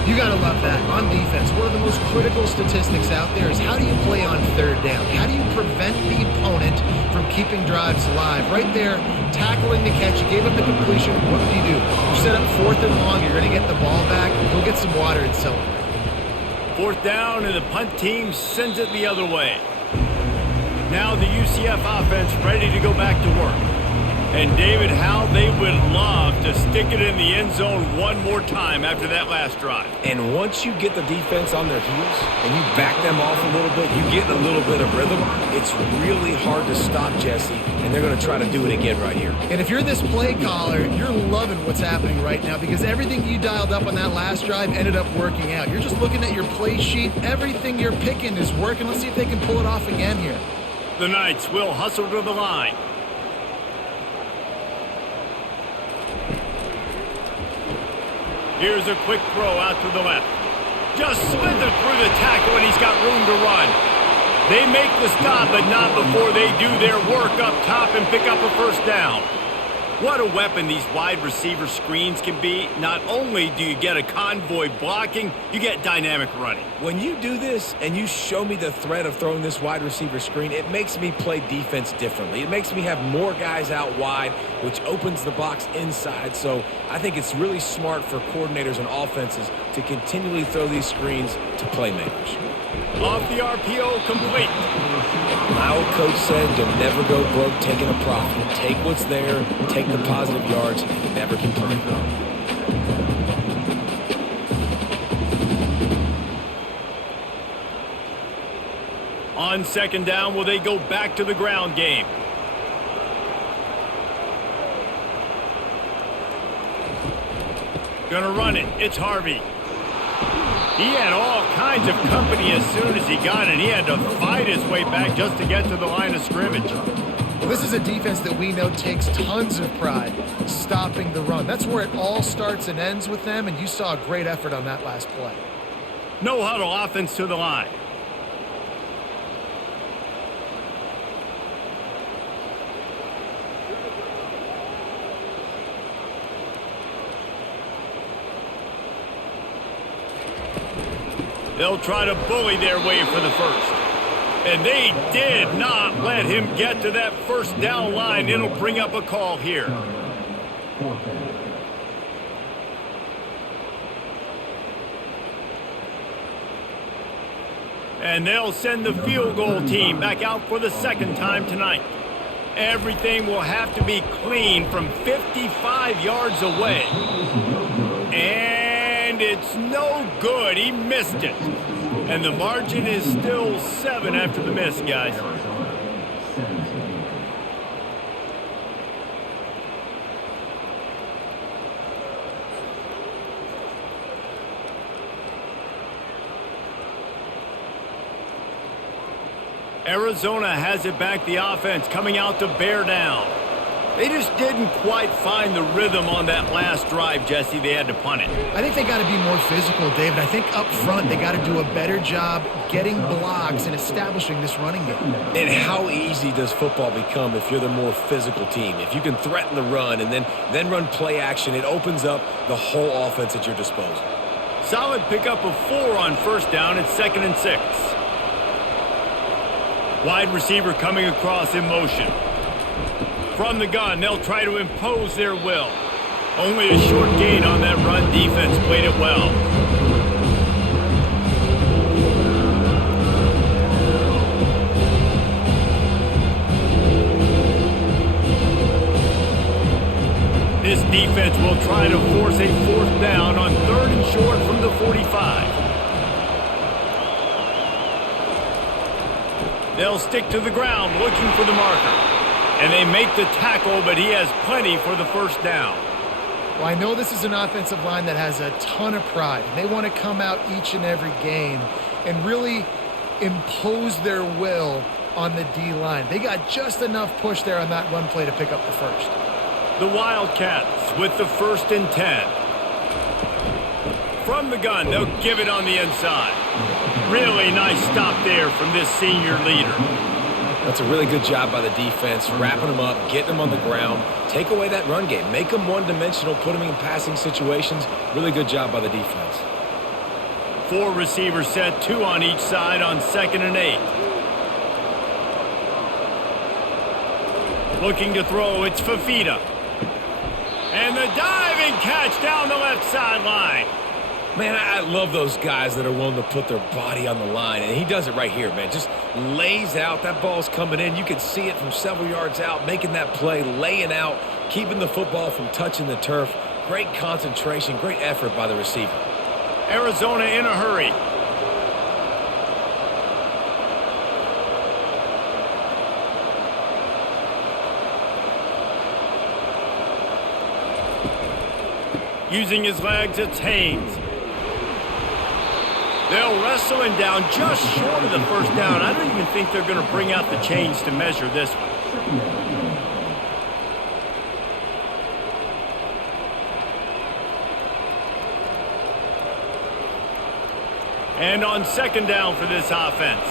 You got to love that. On defense, one of the most critical statistics out there is how do you play on 3rd down? How do you prevent the opponent from keeping drives alive? Right there, tackling the catch. You gave up the completion. What do? You set up 4th and long. You're going to get the ball back. Go get some water and celebrate. 4th down, and the punt team sends it the other way. Now the UCF offense ready to go back to work. And David, how they would love to stick it in the end zone one more time after that last drive. And once you get the defense on their heels and you back them off a little bit, you get a little bit of rhythm, it's really hard to stop, Jesse, and they're going to try to do it again right here. And if you're this play caller, you're loving what's happening right now because everything you dialed up on that last drive ended up working out. You're just looking at your play sheet. Everything you're picking is working. Let's see if they can pull it off again here. The Knights will hustle to the line. Here's a quick throw out to the left. Just slithered through the tackle, and he's got room to run. They make the stop, but not before they do their work up top and pick up a first down. What a weapon these wide receiver screens can be. Not only do you get a convoy blocking, you get dynamic running. When you do this and you show me the threat of throwing this wide receiver screen, it makes me play defense differently. It makes me have more guys out wide, which opens the box inside. So I think it's really smart for coordinators and offenses to continually throw these screens to playmakers. Off the RPO, complete. My old coach said you'll never go broke taking a profit. Take what's there, take the positive yards, and never complain. On 2nd down, will they go back to the ground game? Gonna run it. It's Harvey. He had all kinds of company as soon as he got it. He had to fight his way back just to get to the line of scrimmage. Well, this is a defense that we know takes tons of pride stopping the run. That's where it all starts and ends with them, and you saw a great effort on that last play. No huddle offense to the line. They'll try to bully their way for the first. And they did not let him get to that first down line. It'll bring up a call here. And they'll send the field goal team back out for the 2nd time tonight. Everything will have to be clean from 55 yards away. And it's no good. He missed it. And the margin is still 7 after the miss, guys. Arizona has it back, the offense coming out to bear down. They just didn't quite find the rhythm on that last drive, Jesse. They had to punt it. I think they got to be more physical, David. I think up front they got to do a better job getting blocks and establishing this running game. And how easy does football become if you're the more physical team? If you can threaten the run and then run play action, it opens up the whole offense at your disposal. Solid pickup of 4 on first down. It's 2nd and 6. Wide receiver coming across in motion. From the gun, they'll try to impose their will. Only a short gain on that run. Defense played it well. This defense will try to force a 4th down on 3rd and short from the 45. They'll stick to the ground looking for the marker. And they make the tackle, but he has plenty for the first down. Well, I know this is an offensive line that has a ton of pride. They want to come out each and every game and really impose their will on the D-line. They got just enough push there on that run play to pick up the first. The Wildcats with the 1st and 10. From the gun, they'll give it on the inside. Really nice stop there from this senior leader. That's a really good job by the defense, wrapping them up, getting them on the ground, take away that run game, make them one-dimensional, put them in passing situations. Really good job by the defense. 4 receivers set, 2 on each side on 2nd and 8. Looking to throw, it's Fafita. And the diving catch down the left sideline. Man, I love those guys that are willing to put their body on the line, and he does it right here, man. Just lays out. That ball's coming in. You can see it from several yards out, making that play, laying out, keeping the football from touching the turf. Great concentration, great effort by the receiver. Arizona in a hurry. Using his legs, it's Haynes. They'll wrestle him down just short of the first down. I don't even think they're going to bring out the chains to measure this one. And on 2nd down for this offense.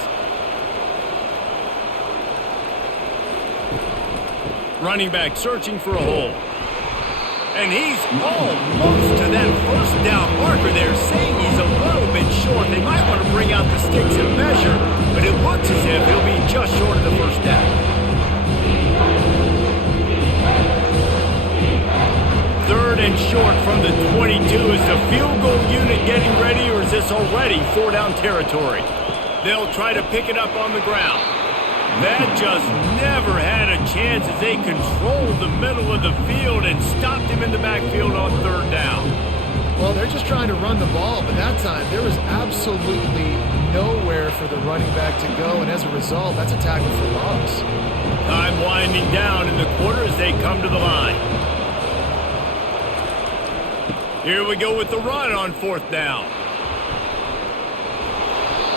Running back searching for a hole. And he's almost to that first down marker there, saying he's a little bit short. They might want to bring out the sticks and measure, but it looks as if he'll be just short of the first down. 3rd and short from the 22. Is the field goal unit getting ready, or is this already 4-down territory? They'll try to pick it up on the ground. That just never had a chance as they controlled the middle of the field and stopped him in the backfield on 3rd down. Well, they're just trying to run the ball, but that time there was absolutely nowhere for the running back to go, and as a result, that's a tackle for loss. Time winding down in the quarter as they come to the line. Here we go with the run on 4th down.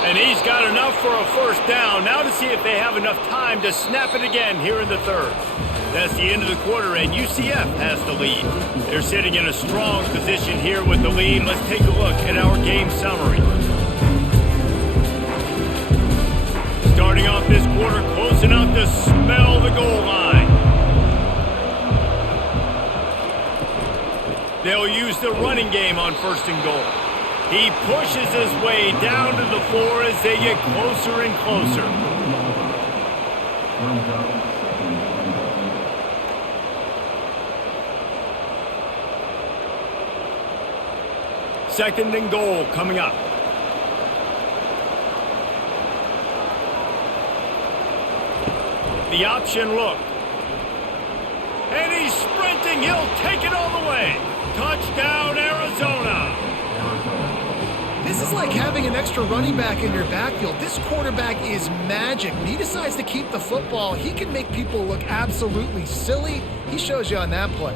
And he's got enough for a first down. Now to see if they have enough time to snap it again here in the 3rd. That's the end of the quarter, and UCF has the lead. They're sitting in a strong position here with the lead. Let's take a look at our game summary. Starting off this quarter, close enough to smell the goal line. They'll use the running game on 1st and goal. He pushes his way down to the 4 as they get closer and closer. Second and goal coming up. The option look. And he's sprinting. He'll take it all the way. Touchdown, Arizona. This is like having an extra running back in your backfield. This quarterback is magic. When he decides to keep the football, he can make people look absolutely silly. He shows you on that play.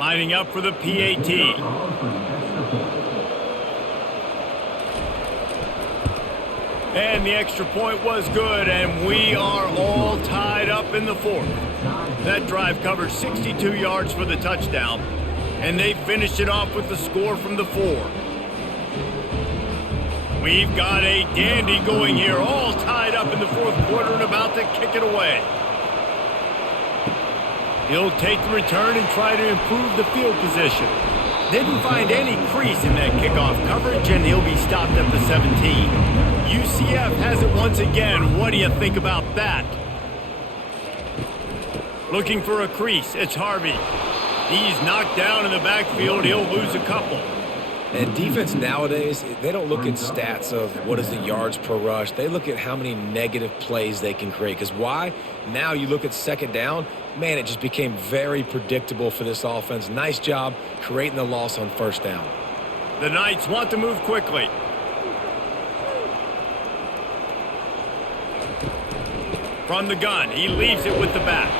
Lining up for the PAT. And the extra point was good, and we are all tied up in the fourth. That drive covered 62 yards for the touchdown, and they finished it off with the score from the 4. We've got a dandy going here, all tied up in the fourth quarter and about to kick it away. He'll take the return and try to improve the field position. Didn't find any crease in that kickoff coverage, and he'll be stopped at the 17. UCF has it once again. What do you think about that? Looking for a crease. It's Harvey. He's knocked down in the backfield. He'll lose a couple. And defense nowadays, they don't look at stats of what is the yards per rush. They look at how many negative plays they can create. Because why? Now you look at second down, man, it just became very predictable for this offense. Nice job creating the loss on first down. The Knights want to move quickly. From the gun, he leaves it with the back.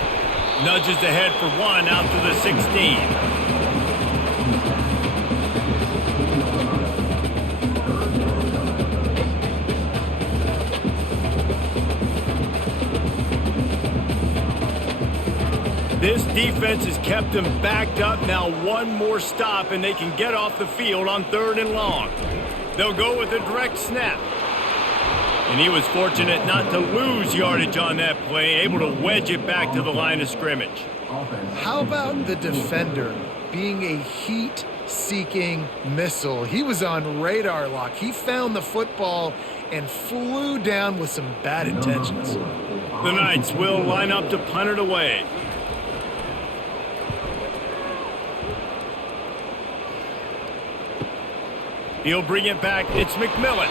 Nudges ahead for one out to the 16. This defense has kept them backed up. Now one more stop, and they can get off the field on 3rd and long. They'll go with a direct snap. And he was fortunate not to lose yardage on that play, able to wedge it back to the line of scrimmage. How about the defender being a heat-seeking missile? He was on radar lock. He found the football and flew down with some bad intentions. The Knights will line up to punt it away. He'll bring it back. It's McMillan.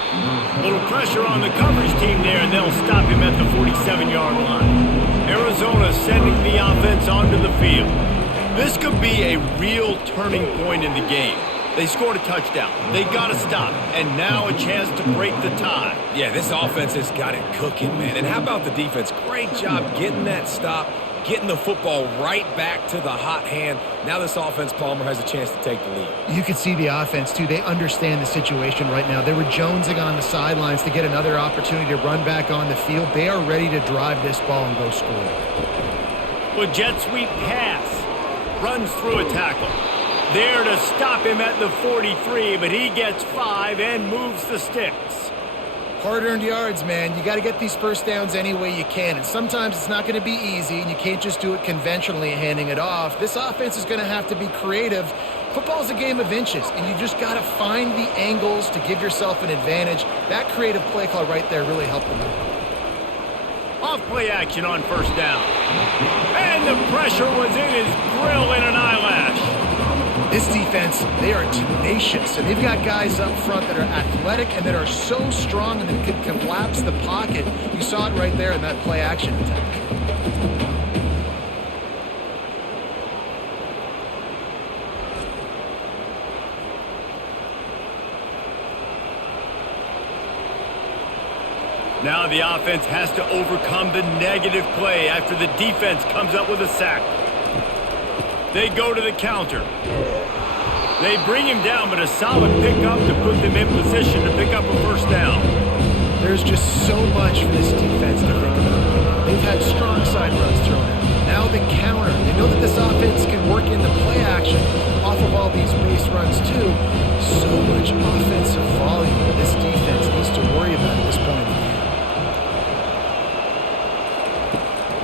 A little pressure on the coverage team there, and they'll stop him at the 47-yard line. Arizona sending the offense onto the field. This could be a real turning point in the game. They scored a touchdown. They got to stop, and now a chance to break the tie. Yeah, this offense has got it cooking, man. And how about the defense? Great job getting that stop, getting the football right back to the hot hand. Now this offense, Palmer, has a chance to take the lead. You can see the offense, too. They understand the situation right now. They were jonesing on the sidelines to get another opportunity to run back on the field. They are ready to drive this ball and go score. Well, jet sweep pass. Runs through a tackle. There to stop him at the 43, but he gets 5 and moves the sticks. Hard-earned yards, man. You got to get these first downs any way you can, and sometimes it's not going to be easy, and you can't just do it conventionally handing it off. This offense is going to have to be creative. Football's a game of inches, and you just got to find the angles to give yourself an advantage. That creative play call right there really helped them out. Off-play action on first down. And the pressure was in his grill in an eyelash. This defense, they are tenacious, and they've got guys up front that are athletic and that are so strong and that can collapse the pocket. You saw it right there in that play-action attack. Now the offense has to overcome the negative play after the defense comes up with a sack. They go to the counter. They bring him down, but a solid pickup to put them in position to pick up a first down. There's just so much for this defense to think about. They've had strong side runs thrown out. Now the counter. They know that this offense can work in the play action off of all these base runs too. So much offensive volume this defense needs to worry about at this point in the game.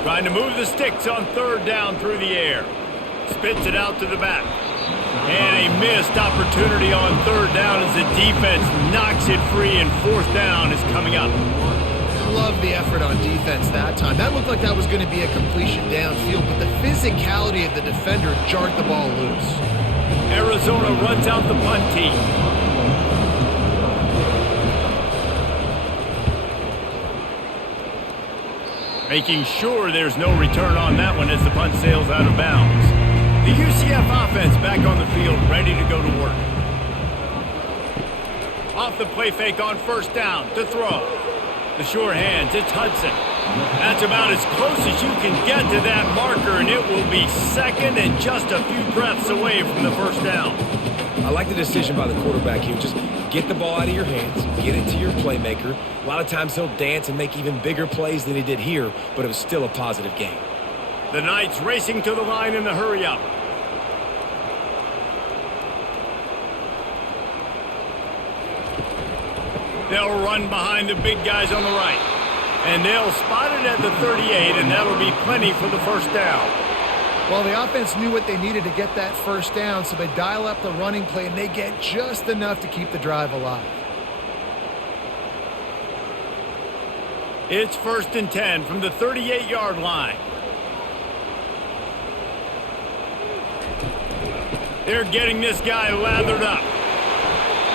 Trying to move the sticks on 3rd down through the air. Spits it out to the back. And a missed opportunity on 3rd down as the defense knocks it free, and 4th down is coming up. Love the effort on defense that time. That looked like that was going to be a completion downfield, but the physicality of the defender jarred the ball loose. Arizona runs out the punt team. Making sure there's no return on that one as the punt sails out of bounds. The UCF offense back on the field, ready to go to work. Off the play fake on 1st down to throw. The sure hands, it's Hudson. That's about as close as you can get to that marker, and it will be second and just a few breaths away from the first down. I like the decision by the quarterback here. Just get the ball out of your hands, get it to your playmaker. A lot of times he'll dance and make even bigger plays than he did here, but it was still a positive game. The Knights racing to the line in the hurry-up. They'll run behind the big guys on the right. And they'll spot it at the 38, and that'll be plenty for the first down. Well, the offense knew what they needed to get that first down, so they dial up the running play, and they get just enough to keep the drive alive. It's 1st and 10 from the 38-yard line. They're getting this guy lathered up.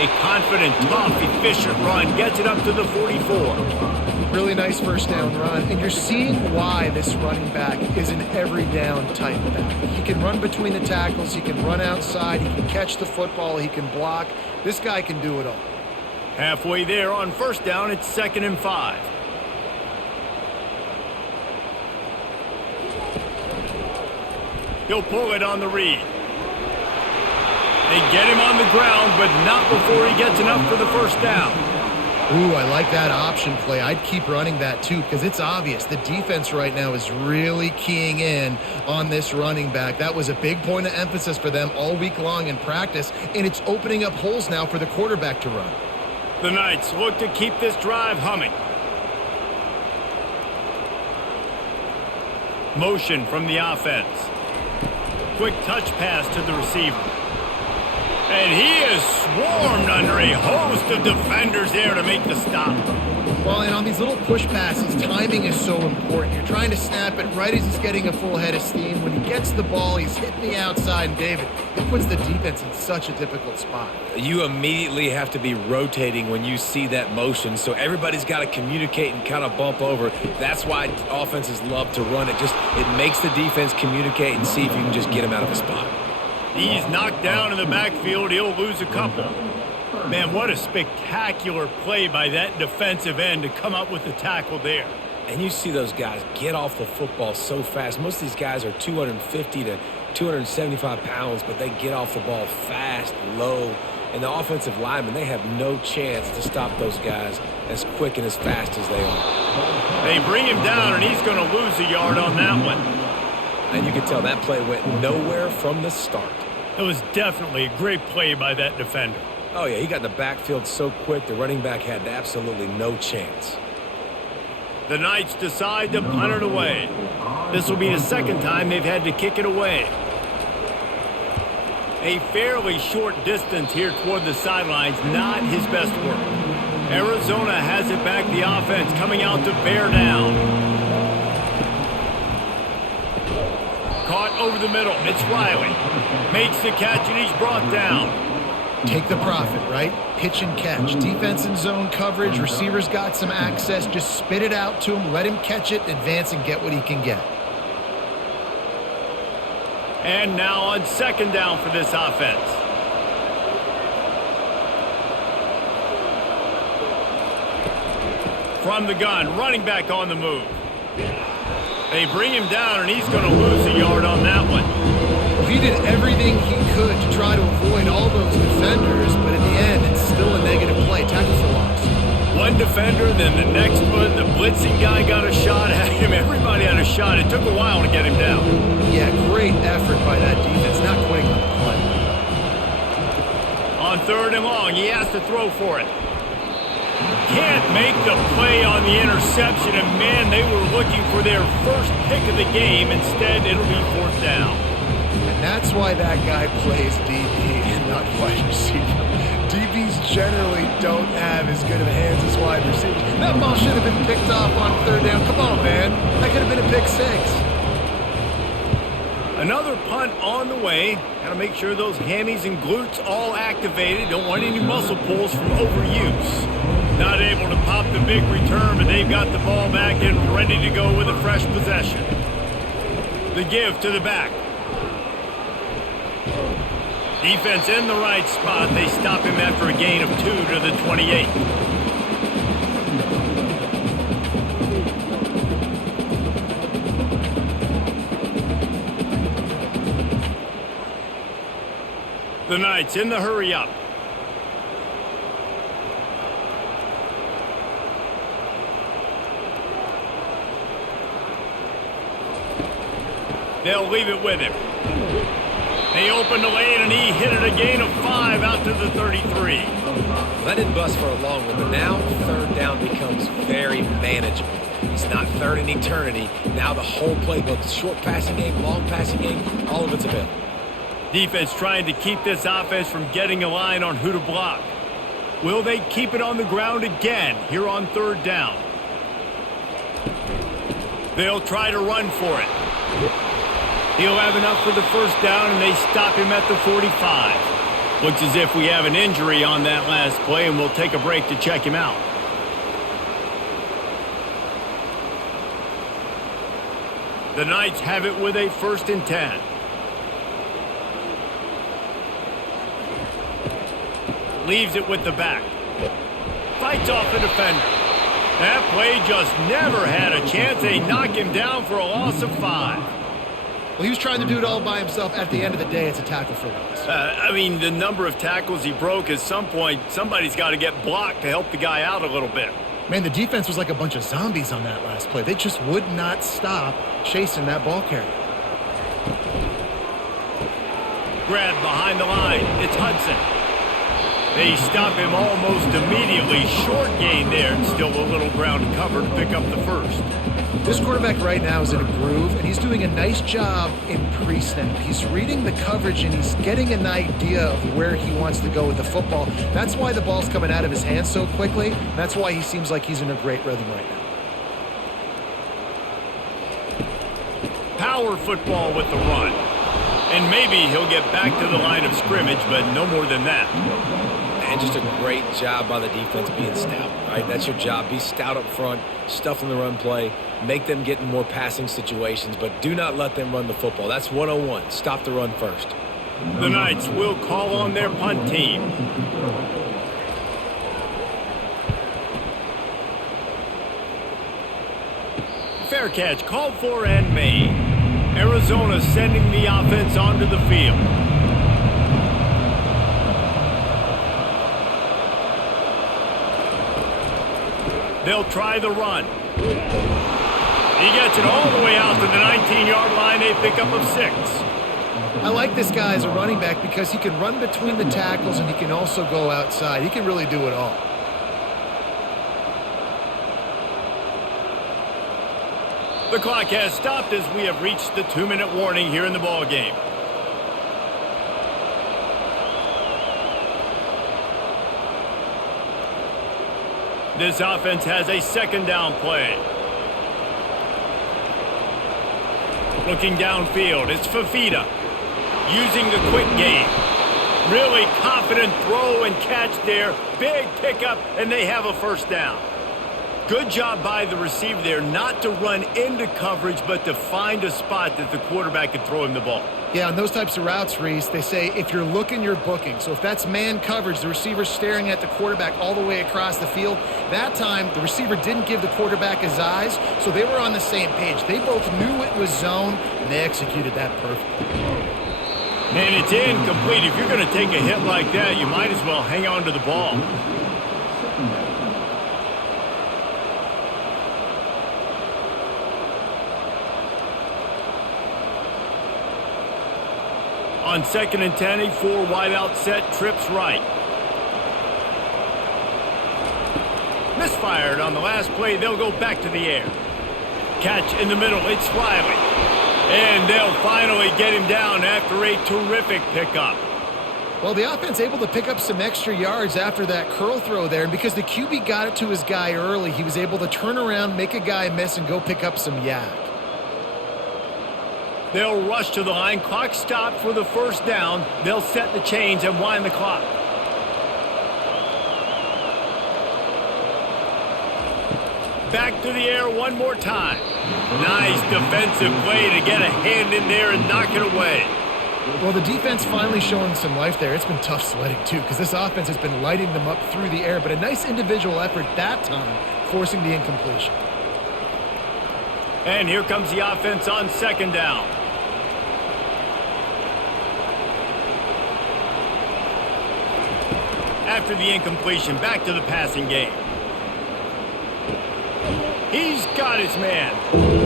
A confident, tough, efficient run gets it up to the 44. Really nice first down run, and you're seeing why this running back is an every down type back. He can run between the tackles, he can run outside, he can catch the football, he can block. This guy can do it all. Halfway there on first down, it's 2nd and 5. He'll pull it on the read. They get him on the ground, but not before he gets enough for the first down. Ooh, I like that option play. I'd keep running that too because it's obvious the defense right now is really keying in on this running back. That was a big point of emphasis for them all week long in practice, and it's opening up holes now for the quarterback to run. The Knights look to keep this drive humming. Motion from the offense. Quick touch pass to the receiver. And he is swarmed under a host of defenders there to make the stop. Well, and on these little push passes, timing is so important. You're trying to snap it right as he's getting a full head of steam. When he gets the ball, he's hitting the outside, and David, it puts the defense in such a difficult spot. You immediately have to be rotating when you see that motion, so everybody's got to communicate and kind of bump over. That's why offenses love to run it. It makes the defense communicate and see if you can just get him out of a spot. He's knocked down in the backfield. He'll lose a couple. Man, what a spectacular play by that defensive end to come up with the tackle there. And you see those guys get off the football so fast. Most of these guys are 250 to 275 pounds, but they get off the ball fast, low. And the offensive linemen, they have no chance to stop those guys as quick and as fast as they are. They bring him down, and he's going to lose a yard on that one. And you can tell that play went nowhere from the start. It was definitely a great play by that defender. Oh, yeah, he got in the backfield so quick, the running back had absolutely no chance. The Knights decide to punt it away. This will be the second time they've had to kick it away. A fairly short distance here toward the sidelines, not his best work. Arizona has it back, the offense coming out to bear down. Caught over the middle. It's Riley. Makes the catch, and he's brought down. Take the profit, right? Pitch and catch. Defense in zone coverage. Receivers got some access. Just spit it out to him. Let him catch it, advance, and get what he can get. And now on 2nd down for this offense. From the gun, running back on the move. They bring him down, and he's going to lose a yard on that one. He did everything he could to try to avoid all those defenders, but in the end, it's still a negative play. Tackle for loss. One defender, then the next one. The blitzing guy got a shot at him. Everybody had a shot. It took a while to get him down. Yeah, great effort by that defense. Not quitting on the play. On 3rd and long, he has to throw for it. Can't make the play on the interception, and man, they were looking for their first pick of the game. Instead, it'll be 4th down. And that's why that guy plays DB and not wide receiver. DBs generally don't have as good of hands as wide receivers. That ball should have been picked off on 3rd down. Come on, man. That could have been a pick 6. Another punt on the way. Got to make sure those hammies and glutes all activated. Don't want any muscle pulls from overuse. Not able to pop the big return, but they've got the ball back and ready to go with a fresh possession. The give to the back. Defense in the right spot. They stop him after a gain of 2 to the 28. The Knights in the hurry up. They'll leave it with him. They open the lane, and he hit it a gain of 5 out to the 33. That didn't bust for a long one, but now third down becomes very manageable. It's not third in eternity. Now the whole playbook, short passing game, long passing game, all of it's available. Defense trying to keep this offense from getting a line on who to block. Will they keep it on the ground again here on third down? They'll try to run for it. He'll have enough for the first down, and they stop him at the 45. Looks as if we have an injury on that last play, and we'll take a break to check him out. The Knights have it with a 1st and 10. Leaves it with the back. Fights off the defender. That play just never had a chance. They knock him down for a loss of 5. Well, he was trying to do it all by himself. At the end of the day, it's a tackle for loss. I mean, the number of tackles he broke, at some point, somebody's got to get blocked to help the guy out a little bit. Man, the defense was like a bunch of zombies on that last play. They just would not stop chasing that ball carrier. Grabbed behind the line. It's Hudson. They stop him almost immediately. Short gain there, and still a little ground to cover to pick up the first. This quarterback right now is in a groove, and he's doing a nice job in pre-snap. He's reading the coverage, and he's getting an idea of where he wants to go with the football. That's why the ball's coming out of his hands so quickly. That's why he seems like he's in a great rhythm right now. Power football with the run. And maybe he'll get back to the line of scrimmage, but no more than that. And just a great job by the defense being stout, right? That's your job. Be stout up front, stuff in the run play, make them get in more passing situations, but do not let them run the football. That's 101. Stop the run first. The Knights will call on their punt team. Fair catch called for and made. Arizona sending the offense onto the field. They'll try the run. He gets it all the way out to the 19-yard line, a pickup of 6. I like this guy as a running back because he can run between the tackles and he can also go outside. He can really do it all. The clock has stopped as we have reached the 2-minute warning here in the ball game. This offense has a 2nd down play. Looking downfield, it's Fafita using the quick game. Really confident throw and catch there. Big pickup, and they have a 1st down. Good job by the receiver there not to run into coverage, but to find a spot that the quarterback can throw him the ball. Yeah, on those types of routes, Reese, they say if you're looking, you're booking. So if that's man coverage, the receiver's staring at the quarterback all the way across the field. That time, the receiver didn't give the quarterback his eyes, so they were on the same page. They both knew it was zone, and they executed that perfectly. And it's incomplete. If you're going to take a hit like that, you might as well hang on to the ball. On 2nd and 10, a 4 wideout set, trips right. Misfired on the last play. They'll go back to the air. Catch in the middle. It's Riley. And they'll finally get him down after a terrific pickup. Well, the offense able to pick up some extra yards after that curl throw there. And because the QB got it to his guy early, he was able to turn around, make a guy miss, and go pick up some yak. They'll rush to the line. Clock stopped for the 1st down. They'll set the chains and wind the clock. Back to the air one more time. Nice defensive play to get a hand in there and knock it away. Well, the defense finally showing some life there. It's been tough sledding, too, because this offense has been lighting them up through the air. But a nice individual effort that time, forcing the incompletion. And here comes the offense on 2nd down. after the incompletion. Back to the passing game. He's got his man.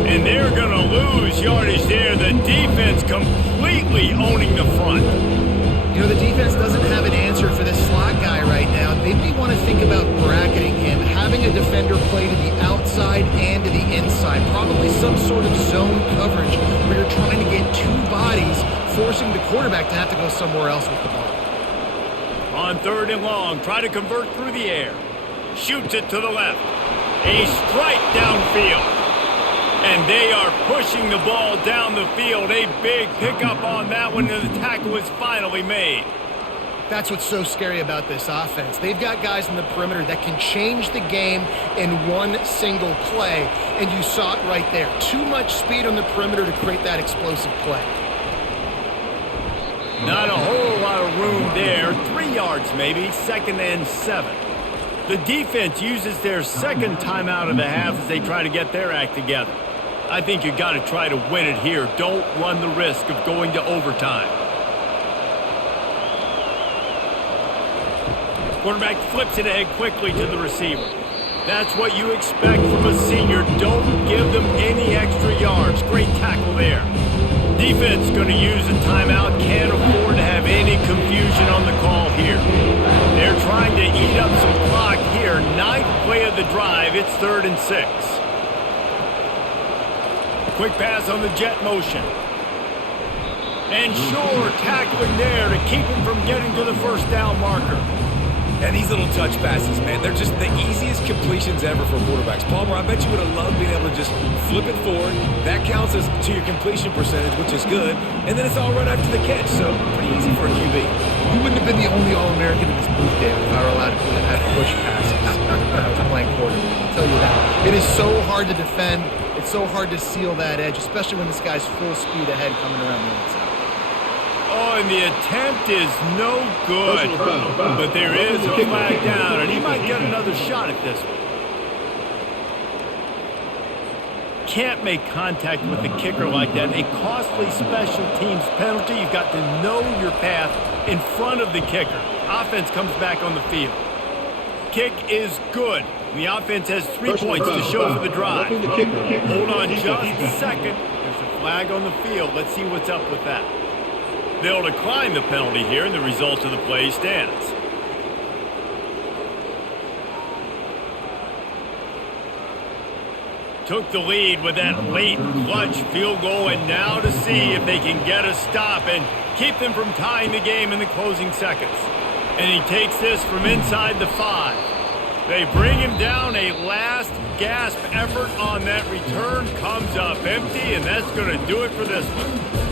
And they're going to lose yardage there. The defense completely owning the front. You know, the defense doesn't have an answer for this slot guy right now. They may want to think about bracketing him, having a defender play to the outside and to the inside. Probably some sort of zone coverage where you're trying to get two bodies, forcing the quarterback to have to go somewhere else with the ball. On 3rd and long, try to convert through the air. Shoots it to the left. A strike downfield. And they are pushing the ball down the field. A big pickup on that one, and the tackle is finally made. That's what's so scary about this offense. They've got guys in the perimeter that can change the game in one single play, and you saw it right there. Too much speed on the perimeter to create that explosive play. Not a whole lot of room there. 3 yards maybe, 2nd and 7. The defense uses their second timeout of the half as they try to get their act together. I think you've got to try to win it here. Don't run the risk of going to overtime. Quarterback flips it ahead quickly to the receiver. That's what you expect from a senior. Don't give them any extra yards. Great tackle there. Defense going to use a timeout. Can't afford to have any confusion on the call here. They're trying to eat up some clock here. 9th play of the drive. It's 3rd and 6. Quick pass on the jet motion. And sure, tackling there to keep him from getting to the first down marker. And these little touch passes, man, they're just the easiest completions ever for quarterbacks. Palmer, I bet you would have loved being able to just flip it forward. That counts as to your completion percentage, which is good. And then it's all right after the catch, so pretty easy for a QB. You wouldn't have been the only All-American in this booth, David, if I were allowed to have push passes when I was playing quarterback. I'll tell you that. It is so hard to defend. It's so hard to seal that edge, especially when this guy's full speed ahead coming around the inside. Oh, and the attempt is no good. But there is a flag down, and he might get another shot at this one. Can't make contact with the kicker like that. A costly special teams penalty. You've got to know your path in front of the kicker. Offense comes back on the field. Kick is good. The offense has 3 points to show for the drive. Hold on just a second. There's a flag on the field. Let's see what's up with that. They'll decline the penalty here, and the result of the play stands. Took the lead with that late clutch field goal, and now to see if they can get a stop and keep them from tying the game in the closing seconds. And he takes this from inside the 5. They bring him down. A last gasp effort on that return comes up empty, and that's going to do it for this one.